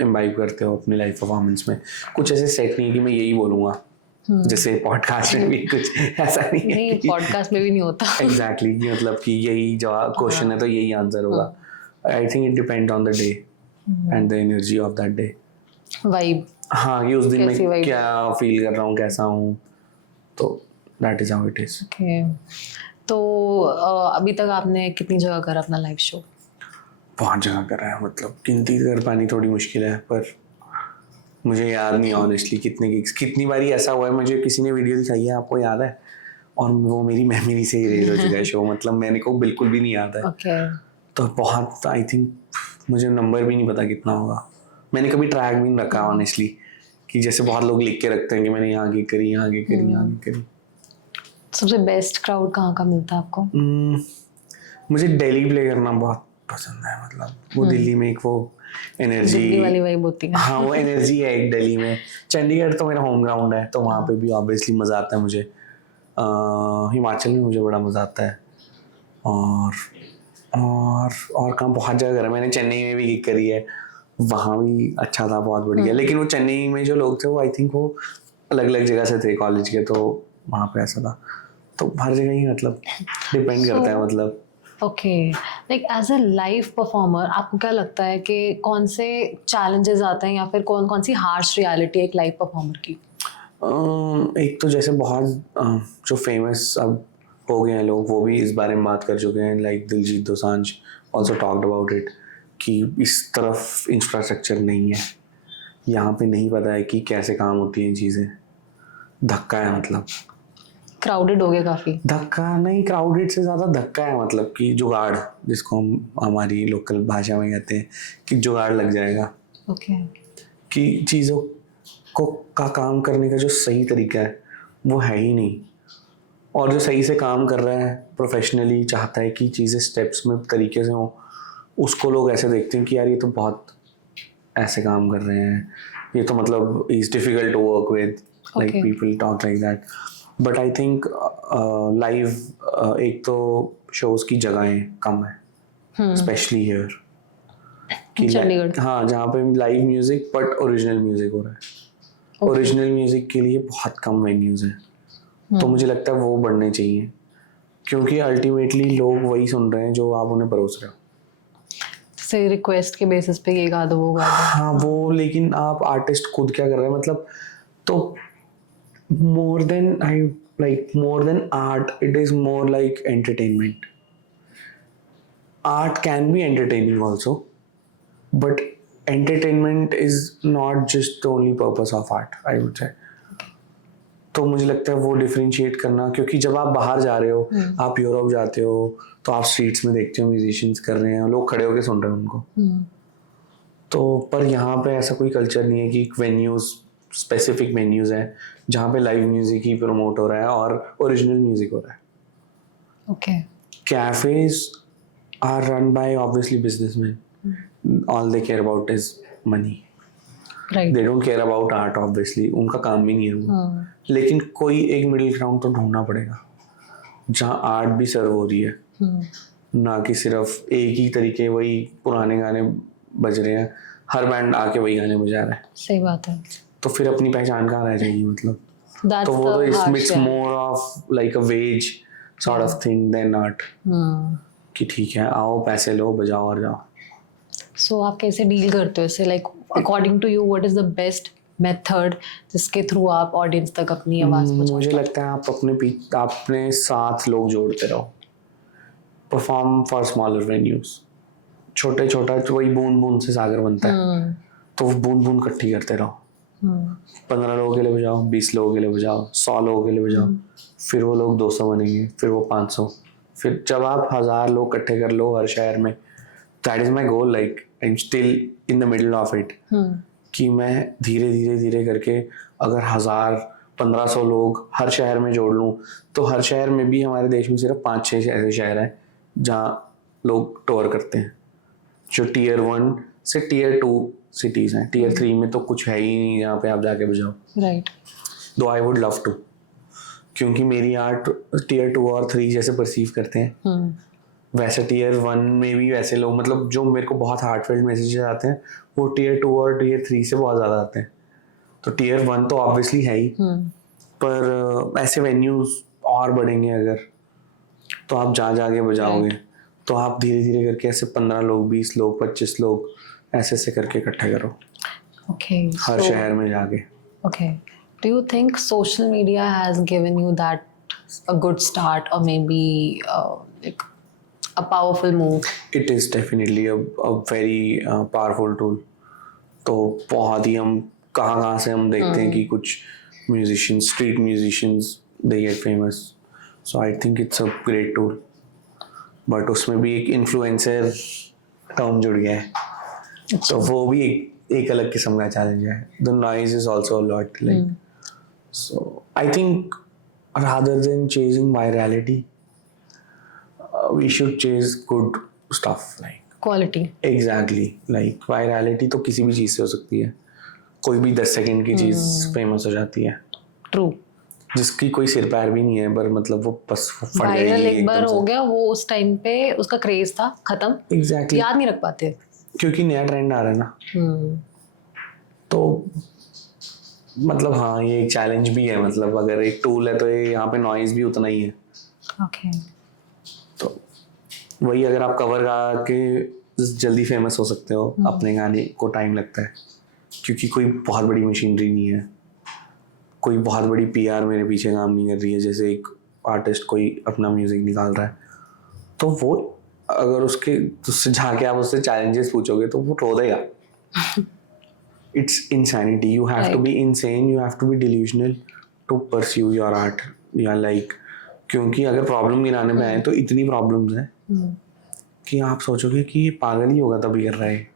इम्बाइब करते हो अपनी लाइव परफॉर्मेंस में. कुछ ऐसे सेट नहीं है कि मैं यही बोलूँगा जैसे पॉडकास्ट में भी कुछ ऐसा नहीं है नहीं, पॉडकास्ट में भी नहीं होता। एग्जैक्टली कि मतलब कि यही जवाब क्वेश्चन है तो यही आंसर होगा. I think it depend on the day and the energy of that day. Vibe. हाँ, कि उस दिन कैसी मैं vibe? क्या फील कर रहा हूँ, कैसा हूँ, तो that is how it is. Okay. तो अभी तक आपने कितनी जगह करा अपना लाइव शो? बहुत जगह करा है, मतलब गिनती कर पानी थोड़ी मुश्किल है, पर मुझे याद नहीं ऑनेस्टली कितनी बारी ऐसा हुआ है. मुझे किसी ने वीडियो दिखाई है, आपको याद है, और वो मेरी मेमोरी से इरेज हो चुका है शो. मतलब मैंने को बिल्कुल भी नहीं याद है. ओके. तो बहुत, आई थिंक मुझे नंबर भी नहीं पता कितना होगा. मैंने कभी ट्रैक भी नहीं रखा ऑनेस्टली, कि जैसे बहुत लोग लिख के रखते हैं कि मैंने यहाँ आगे करी, यहाँ आगे करी, यहाँ आगे करी. सबसे बेस्ट क्राउड कहाँ का मिलता है आपको? मुझे दिल्ली प्ले करना बहुत पसंद है. मतलब वो दिल्ली में एक वो एनर्जी, दिल्ली वाली वाइब होती है. हाँ वो एनर्जी है एक दिल्ली में. चंडीगढ़ तो मेरा होम ग्राउंड है, तो वहाँ पे भी ऑब्वियसली मज़ा आता है मुझे. हिमाचल में मुझे बड़ा मज़ा आता है. और कहाँ बहुत जगह करा मैंने. चेन्नई में भी गिग करी है, वहाँ भी अच्छा था, बहुत बढ़िया. लेकिन वो चेन्नई में जो लोग थे वो आई थिंक वो अलग अलग जगह से थे कॉलेज के, तो वहाँ पे ऐसा था. तो हर जगह ही मतलब डिपेंड करता है. मतलब okay. Like as a live performer आपको क्या लगता है कि कौन से चैलेंजेस आते हैं या फिर कौन कौन सी हार्श रियलिटी है एक लाइव परफॉर्मर की? एक तो जैसे बहुत जो फेमस अब हो गए हैं लोग, वो भी इस बारे में बात कर चुके हैं. Like Diljit Dosanjh also talked about it, कि इस तरफ इंफ्रास्ट्रक्चर नहीं है, यहाँ पे नहीं पता है कि कैसे काम होती हैं चीज़ें. धक्का है, मतलब क्राउडेड हो गया काफी. धक्का नहीं, क्राउडेड से ज़्यादा धक्का है. मतलब कि जुगाड़, जिसको हम हमारी लोकल भाषा में कहते हैं, कि जुगाड़ लग जाएगा. ओके. कि चीज़ों को का काम करने का जो सही तरीका है वो है ही नहीं. और जो सही से काम कर रहा है प्रोफेशनली, चाहता है कि चीज़ें स्टेप्स में तरीके से हों, उसको लोग ऐसे देखते हैं कि यार ये तो बहुत ऐसे काम कर रहे हैं, ये तो मतलब is difficult to work with. Like people talk like that. But I think live एक तो शोज़ की जगहें कम है, स्पेशली हियर चंडीगढ़. हाँ, जहाँ पे live music but original music हो रहा है. ओरिजिनल म्यूज़िक के लिए बहुत कम वेन्यूज़ हैं. तो मुझे लगता है वो बढ़ने चाहिए, क्योंकि अल्टीमेटली लोग वही सुन रहे हैं जो आप उन्हें परोस रहे हो. से रिक्वेस्ट के बेसिस पे ये गा दो वो गा दो. हाँ वो, लेकिन आप आर्टिस्ट खुद क्या कर रहे हैं, मतलब तो more than art, it is more like entertainment. Art can be entertaining also, but entertainment is not just the only purpose of art, I would say. तो मुझे लगता है वो डिफरेंशिएट करना, क्योंकि जब आप बाहर जा रहे हो, आप यूरोप जाते हो, तो आप स्ट्रीट्स में देखते हो म्यूजिशियंस कर रहे हैं, लोग खड़े होकर सुन रहे हैं उनको. तो पर यहाँ पे ऐसा कोई कल्चर नहीं है कि वेन्यूज, स्पेसिफिक वेन्यूज हैं जहाँ पे लाइव म्यूजिक ही प्रमोट हो रहा है और ओरिजिनल म्यूजिक हो रहा है. Okay. Cafes are run by obviously businessman. All they care about is money. Right. They don't care about art obviously, उनका काम भी नहीं है वो. लेकिन कोई एक मिडिल ग्राउंड तो ढूंढना पड़ेगा जहाँ आर्ट भी सर्व हो रही है, ना कि सिर्फ एक ही तरीके वही पुराने गाने बज रहे हैं, हर बैंड आके वही गाने बजा रहा है. सही बात है. तो फिर अपनी पहचान कहाँ रह जाएगी. मतलब That's तो वो the तो harsh it's more of like a wage sort of thing than art, कि ठीक है आओ पैसे लो बजाओ और जाओ. सो आप कैसे डील करते हो इससे? Like according to you what is the best method जिसके थ्रू आप ऑडियंस तक अपनी आवाज पहुंचाते हो? मुझे लगता है आप अपने साथ लोग जोड़ते रहो. Perform for smaller venues. छोटा वही बूंद बूंद से सागर बनता है. तो वो बूंद बूंद इकट्ठी करते रहो. 15 लोगों के लिए बजाओ, 20 लोगों के लिए बजाओ, 100 लोगों के लिए बजाओ. फिर वो लोग 200 बनेंगे, फिर वो 500. फिर जब आप 1000 लोग इकट्ठे कर लो हर शहर में, that is my goal. Like I am still in the middle of it, कि मैं धीरे करके अगर 1000-1500 लोग हर शहर में जोड़ लूँ, तो हर शहर में भी हमारे देश में सिर्फ 5-6 ऐसे शहर हैं जहाँ लोग टूर करते हैं, जो Tier 1 से Tier 2 सिटीज़ हैं. Tier 3 में तो कुछ है ही नहीं यहाँ पे आप जाके बजाओ. राइट. दो आई वुड लव टू, क्योंकि मेरी आर्ट Tier 2 और 3 जैसे परसीव करते हैं, वैसे Tier 1 में भी वैसे लोग, मतलब जो मेरे को बहुत हार्टफेल्ट मैसेजेस आते हैं वो Tier 2 और Tier 3 से बहुत ज़्यादा आते हैं. तो Tier 1 तो ऑब्वियसली है ही, पर ऐसे वेन्यूज और बढ़ेंगे अगर, तो आप जहाँ जाके बजाओगे तो आप धीरे धीरे करके ऐसे 15 लोग, 20 लोग, 25 लोग ऐसे ऐसे करके इकट्ठे करो Okay. हर So, शहर में जाके. okay. Do you think social media has given you that a good start, or maybe like a powerful move? It is definitely a very powerful tool. तो बहुत ही हम कहाँ से हम देखते हैं कि कुछ musicians, street musicians, they get famous. So I think it's a great tool. But उसमें भी एक influencer term जुड़ गया है, तो वो भी एक अलग किस्म का चैलेंज है. The noise is also a lot. Like, so I think rather than chasing virality, we should chase good stuff. Like, Quality. Exactly like virality तो किसी भी चीज़ से हो सकती है. कोई भी 10 सेकंड की चीज़ फेमस हो जाती है, True. जिसकी कोई सिर पैर भी नहीं है, पर मतलब वो बस फट वायरल जाएगी एक बार एकदम हो गया, वो उस टाइम पे उसका क्रेज था, खत्म. से. एग्जैक्टली, याद नहीं रख पाते. क्योंकि नया ट्रेंड आ रहा है ना. तो मतलब हाँ, ये एक चैलेंज भी है. मतलब अगर एक टूल है तो ये यहाँ पे नॉइज भी उतना ही है. Okay. तो वही, अगर आप कवर गा के जल्दी फेमस हो सकते हो, अपने गाने को टाइम लगता है, क्योंकि कोई बहुत बड़ी मशीनरी नहीं है, कोई बहुत बड़ी पीआर मेरे पीछे काम नहीं कर रही है. जैसे एक आर्टिस्ट कोई अपना म्यूजिक निकाल रहा है, तो वो अगर उससे जाके आप उससे चैलेंजेस पूछोगे तो वो रो देगा. It's insanity. You have to be insane, you have to be delusional to pursue your art. या लाइक, क्योंकि अगर प्रॉब्लम गिनाने में आए तो इतनी प्रॉब्लम्स हैं कि आप सोचोगे कि ये पागल ही होगा तभी कर रहा है.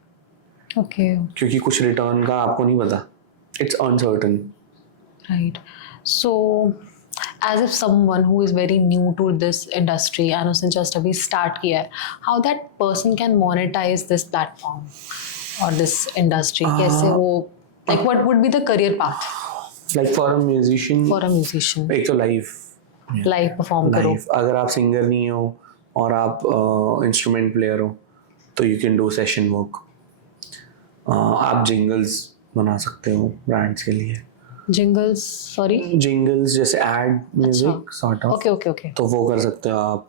Okay. क्योंकि कुछ रिटर्न का आपको नहीं पता. It's uncertain. Right. So, as if someone who is very new to this industry and उसने just अभी start किया है, how that person can monetize this platform or this industry? कैसे वो, like what would be the career path like for a musician, for a musician? एक तो Live perform करो. Life. अगर आप सिंगर नहीं हो और आप इंस्ट्रूमेंट प्लेयर हो तो you can do session work. आप जिंगल्स बना सकते हो ब्रांड्स के लिए. Jingles, sorry. जिंगल्स जैसे ad music sort of, Okay, okay, okay. तो वो कर सकते हो आप.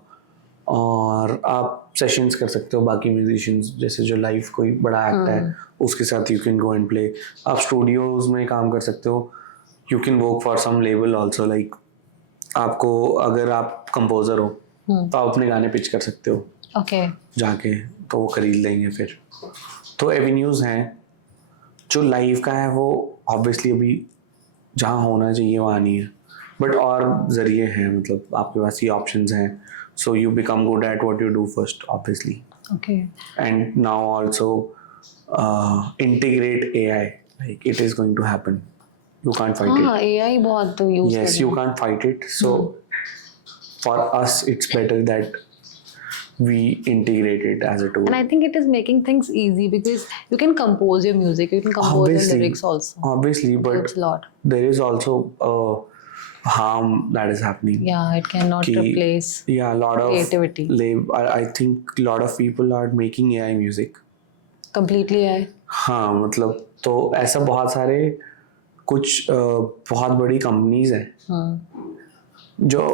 और आप सेशंस कर सकते हो बाकी म्यूजिशियंस, जैसे जो लाइव कोई बड़ा एक्ट है उसके साथ you can go and play. आप स्टूडियोज में काम कर सकते हो. You can work for some label also. Like, आपको अगर आप कंपोजर हो तो आप अपने गाने पिच कर सकते हो Okay. जाके, तो वो खरीद लेंगे फिर. तो एवेन्यूज़ हैं. जो लाइव का है वो ऑब्वियसली अभी जहाँ होना चाहिए वहाँ नहीं है, बट और जरिए हैं. मतलब आपके पास ये ऑप्शंस हैं. So you become good at what you do first obviously. Okay. And now also integrate AI. Like, it is going to happen. You can't fight it. हाँ, AI बहुत तो use Yes, कर you can't fight it. So for us, it's better that we integrate it as a tool. And I think it is making things easy because you can compose your music, you can compose Obviously. your lyrics also. Obviously, but It's a lot. there is also harm that is happening. Yeah, it cannot कि- replace Yeah, a lot of creativity. I think a lot of people are making AI music. Completely AI. हाँ, मतलब तो ऐसा बहुत सारे कुछ बहुत बड़ी कंपनीज हैं जो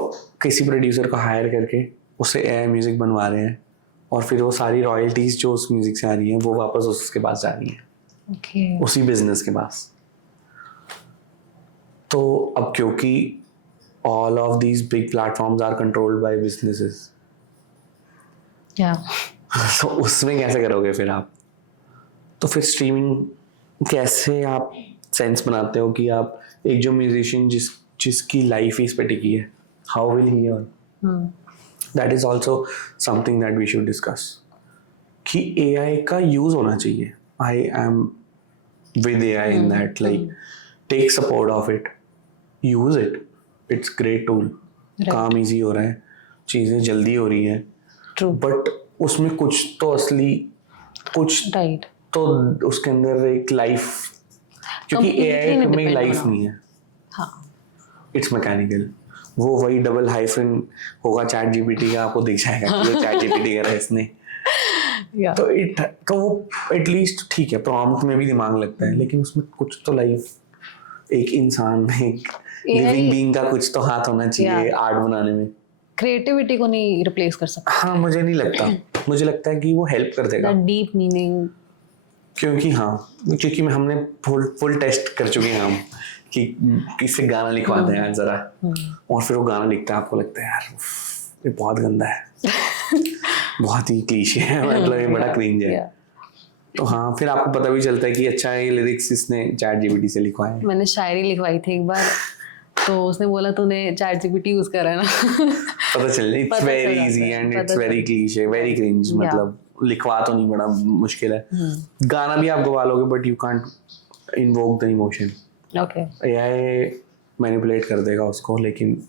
किसी प्रोड्यूसर को हायर करके उससे AI म्यूजिक बनवा रहे हैं, और फिर वो सारी रॉयल्टीज जो उस म्यूजिक से आ रही हैं वो वापस उसके पास जा रही हैं, Okay. उसी बिजनेस के पास. तो अब क्योंकि all of these big platforms are controlled by businesses, Yeah. तो उसमें कैसे करोगे फिर आप? तो फिर स्ट्रीमिंग कैसे आप सेंस बनाते हो कि आप एक जो म्यूजिशियन जिसकी लाइफ इस पे टिकी है, how will he earn? That is also something that we should discuss. कि AI का यूज होना चाहिए. I am with AI in that. Like, take support of it, use it. It's great tool. काम easy हो रहा है, चीज़ें जल्दी हो रही हैं, True. बट उसमें कुछ तो असली, कुछ Right. तो उसके अंदर एक लाइफ, क्योंकि Completely AI में independent लाइफ होना. नहीं है. हाँ. It's mechanical. वो वही डबल हाइफन होगा चैट जीपीटी का, आपको दिख जाएगा कि ये चैट जीपीटी करा है इसने. Yeah. तो वो एटलीस्ट ठीक है, प्रॉम्प्ट में भी दिमाग लगता है, लेकिन उसमें कुछ तो लाइफ एक इंसान में लिविंग बीइंग का कुछ तो हाथ होना चाहिए आर्ट बनाने में। क्रिएटिविटी को नहीं रिप्लेस कर सकता। हाँ मुझे नहीं लगता, मुझे लगता है कि वो हेल्प कर देगा। डीप मीनिंग, क्योंकि हमने फुल टेस्ट कर चुके हैं हम कि किससे गाना लिखवाते हैं जरा, और फिर वो गाना लिखता है, आपको लगता है यार उफ, ये बहुत गंदा है बहुत ही क्लीशे है, मतलब ये बड़ा क्रिंज है। तो हाँ फिर आपको पता भी चलता है कि अच्छा ये लिरिक्स इसने चैट जीपीटी से लिखवाए हैं। मैंने शायरी लिखवाई थी एक बार, तो उसने बोला तूने चैट जीपीटी यूज करा है ना पता चल, it's very easy and it's very cliche, very cringe, मतलब लिखवा तो नहीं बड़ा मुश्किल है। गाना भी आप गवा लोगे but you can't invoke the emotion. Okay, AI manipulate कर देगा उसको, लेकिन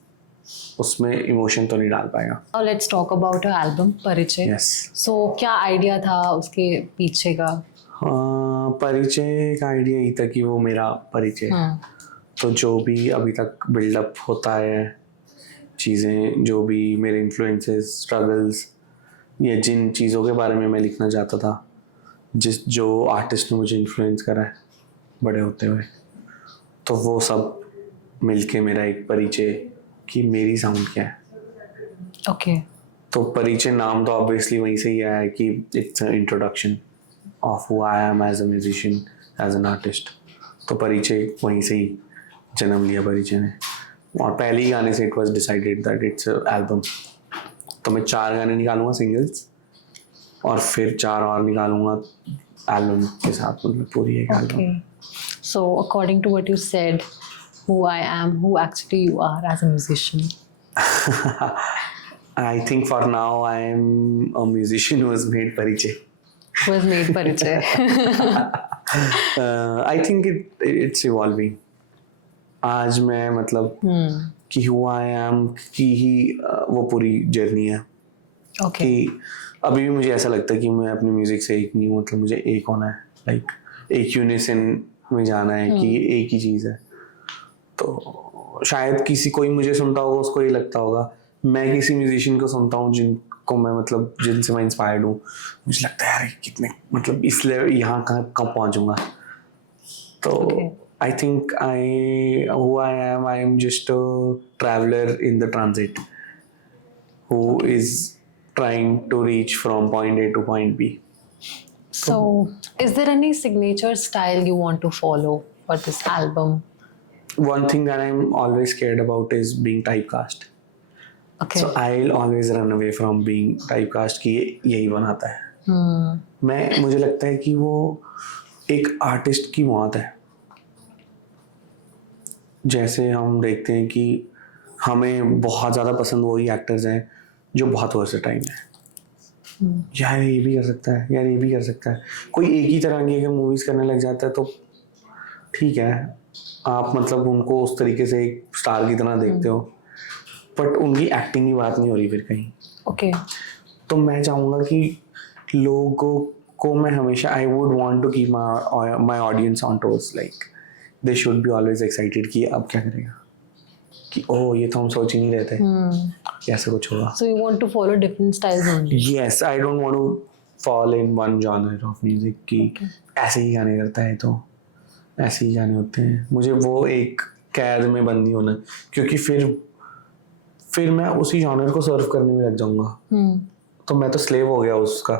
उसमें इमोशन तो नहीं डाल पाएगा। Now let's talk about your album परिचय। यस, सो क्या आइडिया था उसके पीछे का? परिचय का आइडिया यही था कि वो मेरा परिचय, तो जो भी अभी तक बिल्डअप होता है चीज़ें, जो भी मेरे इन्फ्लुएंसेस, स्ट्रगल्स, या जिन चीज़ों के बारे में मैं लिखना चाहता था, जो आर्टिस्ट ने मुझे इन्फ्लुएंस करा है बड़े होते हुए, तो वो सब मिलके मेरा एक परिचय कि मेरी साउंड क्या है। ओके, तो परिचय नाम तो ऑब्वियसली वहीं से ही आया है कि it's a introduction of who I am as a musician, as an artist. तो परिचय वहीं से ही जन्म लिया परिचय ने, और पहले ही गाने से it was decided that it's album. तो मैं 4 गाने निकालूंगा सिंगल्स, और फिर 4 और निकालूंगा एल्बम के साथ, मतलब पूरी एक album. okay. So according to what you said, who I am, who actually you are as a musician? I think for now I am a musician who has made परिचय. Who has made परिचय? I think it's evolving. आज मैं मतलब कि who I am की ही वो पूरी journey है। Okay. कि अभी भी मुझे ऐसा लगता है कि मैं अपनी म्यूजिक से एक नहीं हूँ, मतलब मुझे एक होना है, लाइक एक यूनिसन में जाना है कि ये एक ही चीज़ है। तो शायद किसी कोई मुझे सुनता होगा, उसको ये लगता होगा, मैं किसी म्यूजिशियन को सुनता हूँ जिनको मैं मतलब जिनसे मैं इंस्पायर्ड हूँ, मुझे लगता है यार कितने मतलब इसलिए यहाँ कब पहुँचूँगा। तो आई think I am just a traveller in the transit who is trying to reach from point A to point B. So is there any signature style you want to follow for this album? One thing that I'm always scared about is being typecast. Okay. So I'll always run away from being typecast कि यही बनाता है। मुझे लगता है कि वो एक आर्टिस्ट की मौत है। जैसे हम देखते हैं कि हमें बहुत ज़्यादा पसंद वही एक्टर्स हैं जो बहुत वर्सेटाइल है, यार ये भी कर सकता है, यार ये भी कर सकता है। कोई एक ही तरह की अगर मूवीज़ करने लग जाता है तो ठीक है, आप मतलब उनको उस तरीके से एक स्टार की तरह देखते हो, बट उनकी एक्टिंग की बात नहीं हो रही फिर कहीं। ओके, तो मैं चाहूँगा कि लोगों को मैं हमेशा I would want to keep my audience on toes, like they should be always excited कि अब क्या करेगा, कि ओह ये तो हम सोच ही नहीं रहे थे कि ऐसा कुछ होगा। So you want to follow different styles only? Yes, I don't want to fall in one genre of music कि ऐसे ही गाने करता है तो ऐसे ही गाने होते हैं। मुझे वो एक कैद में बंद नहीं होना, क्योंकि फिर मैं उसी जॉनर को सर्व करने में लग जाऊंगा। तो मैं तो स्लेव हो गया उसका,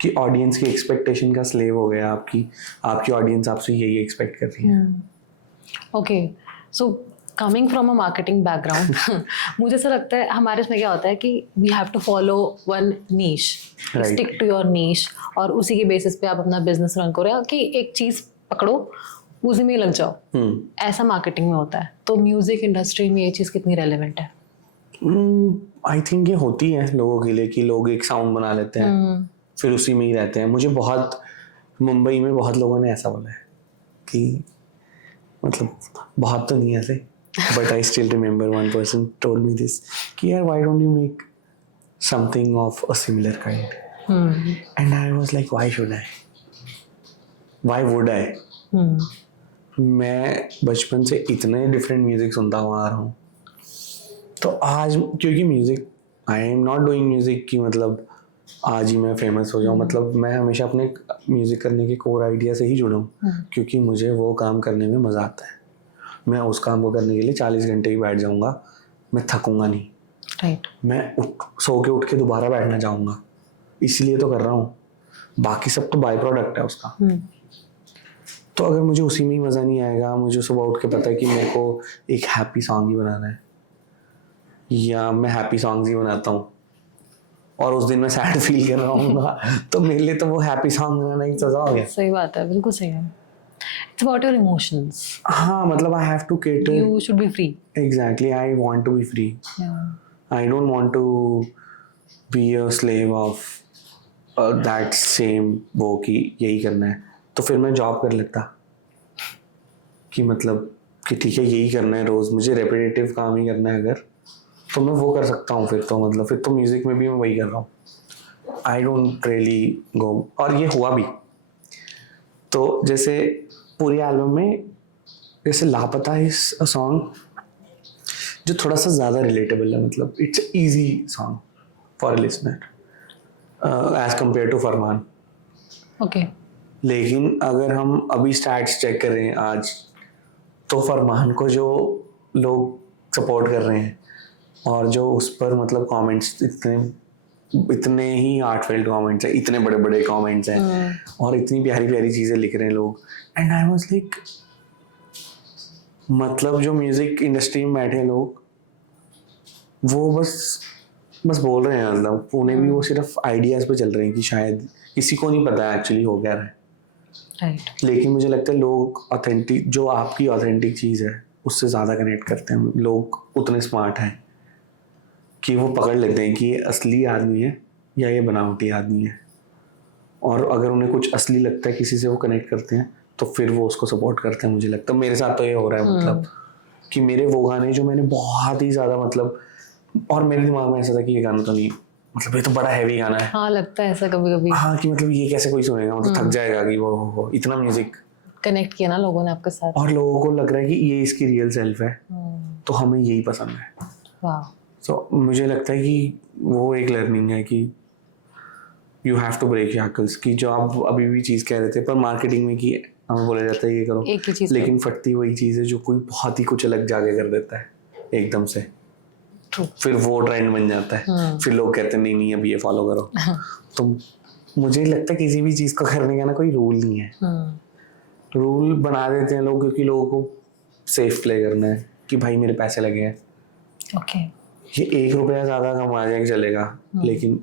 कि ऑडियंस की एक्सपेक्टेशन का स्लेव हो गया। आपकी ऑडियंस आपसे यही एक्सपेक्ट कर रही है। Okay, so coming from a marketing background, मुझे ऐसा लगता है हमारे इसमें क्या होता है कि we have to follow one niche, stick to your niche, और उसी के बेसिस पे आप अपना बिजनेस रन करो, कि एक चीज़ पकड़ो उसी में लग जाओ। ऐसा मार्केटिंग में होता है। तो म्यूजिक इंडस्ट्री में ये चीज़ कितनी रेलेवेंट है? आई थिंक ये होती है लोगों के लिए कि लोग एक साउंड बना लेते हैं फिर उसी में ही रहते हैं। मुझे मुंबई में बहुत लोगों ने ऐसा बोला है कि मतलब बहुत तो नहीं ऐसे, but I still remember one person told me this कि यार why don't you make something of a similar kind, and I was like why should I, why would I. मैं बचपन से इतने डिफरेंट म्यूजिक सुनता हुआ आ रहा हूँ, तो आज क्योंकि music I am not doing music की मतलब आज ही मैं फेमस हो जाऊँ, मतलब मैं हमेशा अपने म्यूजिक करने के कोर आइडिया से ही जुड़ा हूँ, क्योंकि मुझे वो काम करने में मज़ा आता है। मैं उस काम को करने के लिए 40 घंटे ही बैठ जाऊंगा, मैं थकूंगा नहीं, राइट. मैं सो के उठ के दोबारा बैठना चाहूँगा, इसलिए तो कर रहा हूँ, बाकी सब तो बाय प्रोडक्ट है उसका. तो अगर मुझे उसी में ही मज़ा नहीं आएगा, मुझे सुबह उठ के पता है कि मेरे को एक हैप्पी सॉन्ग ही बनाना है, या मैं हैप्पी सॉन्ग्स ही बनाता हूँ और उस दिन मैं सैड फील कर रहा हूँ, तो मेरे लिए तो वो हैप्पी सॉन्ग बनाना ही सजा हो गया. सही बात है, बिल्कुल सही है. It's about your emotions. हाँ, मतलब I have to cater. You should be free. Exactly, I want to be free. Yeah. I don't want to be a slave of that same वो कि यही करना है. तो फिर मैं जॉब कर लेता कि मतलब कि ठीक है यही करना है रोज़, मुझे रेपिटेटिव काम ही करना है अगर, तो मैं वो कर सकता हूँ. फिर तो मतलब फिर तो म्यूज़िक में भी मैं वही कर रहा हूँ. आई डोंट रियली गो, और ये हुआ भी. तो जैसे पूरी एल्बम में जैसे लापता इज अ सॉन्ग जो थोड़ा सा ज़्यादा रिलेटेबल है, मतलब it's easy song for listener as compare to Farmaan. Okay. लेकिन अगर हम अभी स्टैट्स चेक करें आज, तो फरमान को जो लोग सपोर्ट कर रहे हैं और जो उस पर मतलब कमेंट्स इतने ही हार्टफेल्ट कमेंट्स हैं, इतने बड़े बड़े कमेंट्स हैं और इतनी प्यारी प्यारी चीज़ें लिख रहे हैं लोग. एंड आई वाज लाइक, मतलब जो म्यूज़िक इंडस्ट्री में बैठे लोग वो बस बोल रहे हैं, मतलब उन्हें भी वो सिर्फ आइडियाज़ पे चल रहे हैं कि शायद किसी को नहीं पता एक्चुअली हो क्या रहा है. Right. लेकिन मुझे लगता है लोग ऑथेंटिक, जो आपकी ऑथेंटिक चीज़ है उससे ज़्यादा कनेक्ट करते हैं. लोग उतने स्मार्ट हैं कि वो पकड़ लेते हैं कि ये असली आदमी है या ये बनावटी आदमी है, और अगर उन्हें कुछ असली लगता है किसी से वो कनेक्ट करते हैं तो फिर वो उसको सपोर्ट करते हैं. मुझे लगता है मेरे साथ तो ये हो रहा है, मतलब कि मेरे वो गाने जो मैंने बहुत ही ज़्यादा मतलब, और मेरे दिमाग में ऐसा था कि ये गाना तो नहीं, मतलब ये तो बड़ा हैवी गाना है. हाँ, लगता है ऐसा कभी कभी. हाँ, कि मतलब ये कैसे कोई सुनेगा, मतलब थक जाएगा कि वो इतना म्यूजिक कनेक्ट किया ना लोगों ने आपके साथ, और लोगों को लग रहा है कि ये इसकी रियल सेल्फ है, तो हमें यही पसंद है. वाह. तो मुझे लगता है कि वो एक लर्निंग है कि you have to break shackles, कि जो आप अभी भी चीज़ कह रहे थे पर मार्केटिंग में कि हमें बोला जाता है ये करो, एक ही चीज़, लेकिन फटती वही चीज़ है जो कोई बहुत ही कुछ अलग जाके कर देता है एकदम से. True. फिर वो ट्रेंड बन जाता है, फिर लोग कहते हैं नहीं नहीं अब ये फॉलो करो. तो मुझे लगता है किसी भी चीज़ को करने का ना कोई रूल नहीं है. रूल बना देते हैं लोग क्योंकि लोगों को सेफ प्ले करना है कि भाई मेरे पैसे लगे हैं, ओके, ये 1 रुपया ज़्यादा कमा जाएगा चलेगा. लेकिन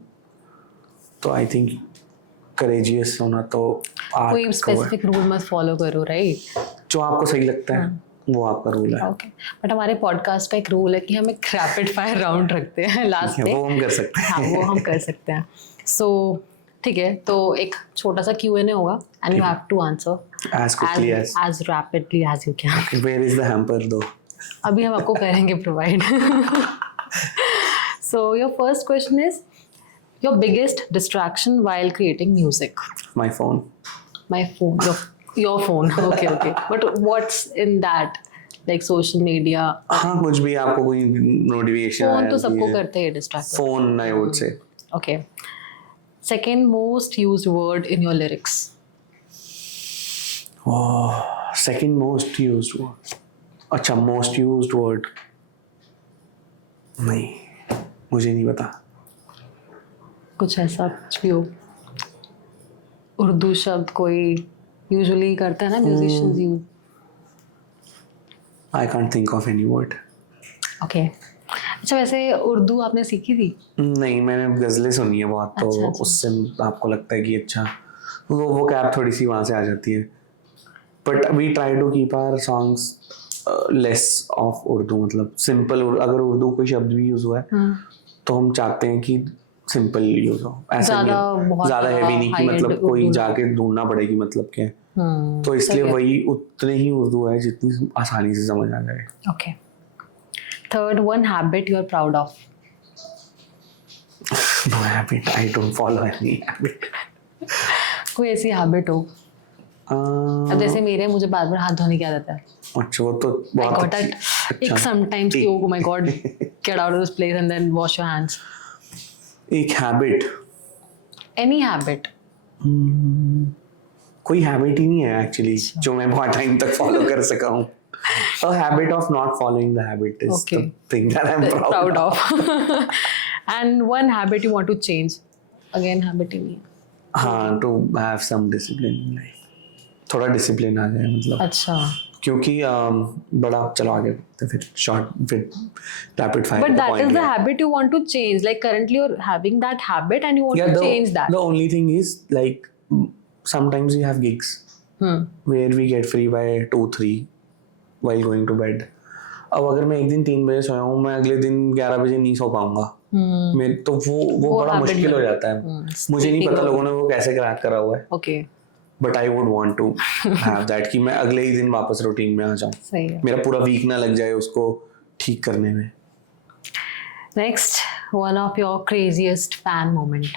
तो आई थिंक करेजियस होना तो कोई स्पेसिफिक रूल मत फॉलो करो, राइट? जो आपको सही लगता है वो आपका रूल है. ओके, बट हमारे पॉडकास्ट का एक रूल है कि हम एक रैपिड फायर राउंड रखते हैं लास्ट में. वो हम कर सकते हैं. हाँ, वो हम कर सकते हैं. सो ठीक है, तो एक छोटा सा Q&A होगा and you have to answer as quickly as rapidly as you can. Where is the hamper though? अभी हम आपको करेंगे provide. So your first question is your biggest distraction while creating music. My phone. My phone. Your phone. Okay. But what's in that? Like social media. हाँ, कुछ भी आपको कोई notification phone तो सबको करते हैं distract. Phone I would say. Okay. Second most used word in your lyrics. Oh, second most used word. अच्छा, most used word. नहीं, मुझे नहीं पता. कुछ ऐसा कुछ भी हो. उर्दू शब्द कोई यूजुअली करता है ना musicians use. I can't think of any word. Okay. अच्छा, वैसे उर्दू आपने सीखी थी? नहीं, मैंने गज़लें सुनी है बहुत, तो अच्छा. उससे आपको लगता है कि अच्छा वो कैप थोड़ी सी वहाँ से आ जाती है. But we try to keep our songs less of Urdu, मतलब सिंपल. अगर उर्दू कोई शब्द भी यूज़ हुआ है तो हम चाहते हैं कि सिंपल यूज़ हो, ऐसा नहीं ज़्यादा हैवी नहीं कि मतलब कोई जाके ढूंढना पड़े कि मतलब क्या है. तो इसलिए वही उतने ही उर्दू है जितनी आसानी से समझ आ जाए. Okay. Third, one habit you are proud of. No habit, I don't follow any habit. कोई ऐसी हैबिट हो. अब जैसे मेरे, मुझे बार बार हाथ धोने की आदत है. अच्छा, वो तो बहुत एक समटाइम्स कि oh my god, get out of this place and then wash your hands. एक हैबिट, Any habit. कोई हैबिट ही नहीं है एक्चुअली जो मैं बहुत टाइम तक फॉलो कर सका हूँ. A habit of not following the habit is Okay. the thing that I'm proud of. And one habit you want to change. Again, habit ही नहीं है. हाँ, to have some discipline in life. थोड़ा discipline आ जाए मतलब. अच्छा. क्योंकि बड़ा चलो आगे बढ़ते हैं, फिर शॉर्ट फिर rapid fire. But that is the habit you want to change. Like currently you're having that habit and you want Yeah, to change that. the only thing is like sometimes we have gigs where we get free by 2-3 while going to bed. अब अगर मैं एक दिन 3 बजे सोया हूँ, मैं अगले दिन 11 बजे नहीं सो पाऊंगा. मेरे तो वो बड़ा habit मुश्किल हो जाता है. मुझे नहीं पता लोगों ने वो कैसे क्रैक करा हुआ है. Okay. But I would want to have that कि मैं अगले ही दिन वापस रूटीन में आ जाऊँ. सही है. मेरा पूरा वीक ना लग जाए उसको ठीक करने में. Next, one of your craziest fan moment.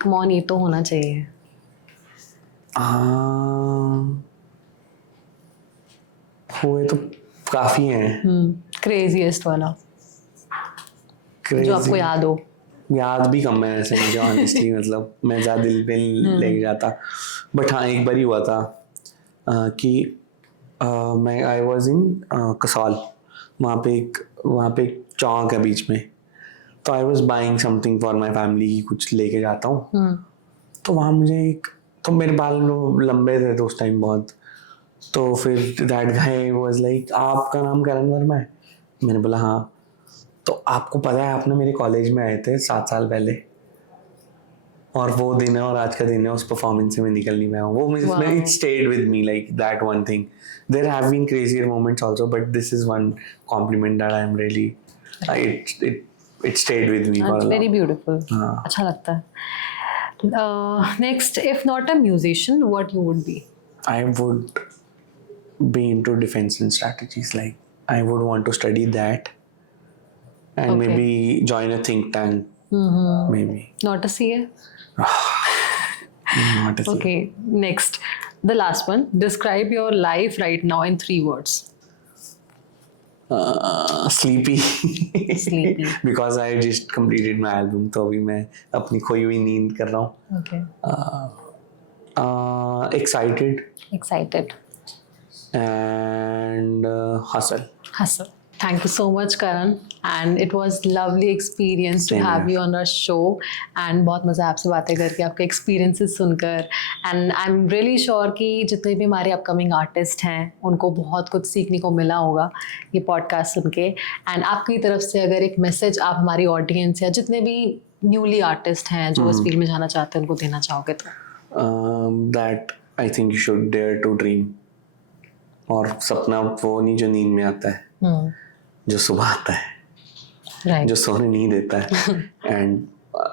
Come on, ये तो होना चाहिए. हुए तो काफी हैं. Craziest वाला जो Crazy. आपको याद हो. याद भी कम है ऐसे मुझे ऑनेस्टली. मतलब मैं ज़्यादा दिल पे ले जाता. बट हाँ, एक बार ही हुआ था कि मैं आई वॉज इन कसौल. वहाँ पे एक चौक है बीच में. तो I was buying something for my family, कुछ लेके जाता हूँ. तो वहाँ मुझे तो मेरे बाल लंबे थे तो उस टाइम बहुत. तो फिर दैट गाय वाज लाइक, आपका नाम करण वर्मा है? मैंने बोला हाँ. तो आपको पता है आपने मेरे कॉलेज में आए थे 7 साल पहले, और वो दिन है और आज का दिन है, उस परफॉर्मेंस से मैं निकल नहीं पाया हूँ. वो मुझे it stayed with me like that one thing. There have been crazier moments also, but this is one compliment that I am really it stayed with me. Very beautiful. हाँ. अच्छा लगता है. Next, if not a musician, what you would be? I would be into defense and strategies. Like I would want to study that and Okay. maybe join a think tank. Maybe. Not a CA? Not a Okay, next. The last one. Describe your life right now in 3 words. Sleepy. Sleepy. Because I just completed my album. तो अभी मैं अपनी खोई हुई नींद कर रहा हूँ. Okay. Excited Excited. and hustle. Hustle. Thank you so much, Karan. And it was lovely experience to Same have here. you on our show. And बहुत मज़ा आपसे बातें करके, आपके experiences सुनकर. And I'm really sure कि जितने भी हमारे upcoming artists हैं, उनको बहुत कुछ सीखने को मिला होगा ये podcast सुन के. And आपकी तरफ से अगर एक message आप हमारी audience या जितने भी newly artist हैं जो इस field में जाना चाहते हैं उनको देना चाहोगे तो? That I think you should dare to dream. और सपना वो नहीं जो नींद में आता है, जो सुबह आता है, Right. जो सोने नहीं देता है. And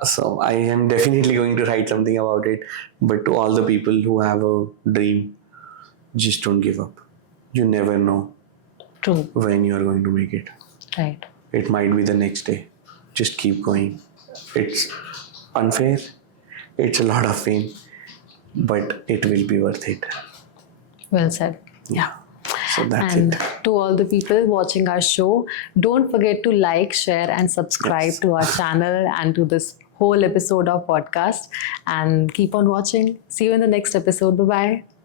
so I am definitely going to write something about it. But to all the people who have a dream, just don't give up. You never know True. when you are going to make it. Right. It might be the next day. Just keep going. It's unfair. It's a lot of pain, but it will be worth it. Well said. Yeah. So that's And it. to all the people watching our show, don't forget to like, share, and subscribe Yes. to our channel and to this whole episode of podcast. And keep on watching. See you in the next episode. Bye bye.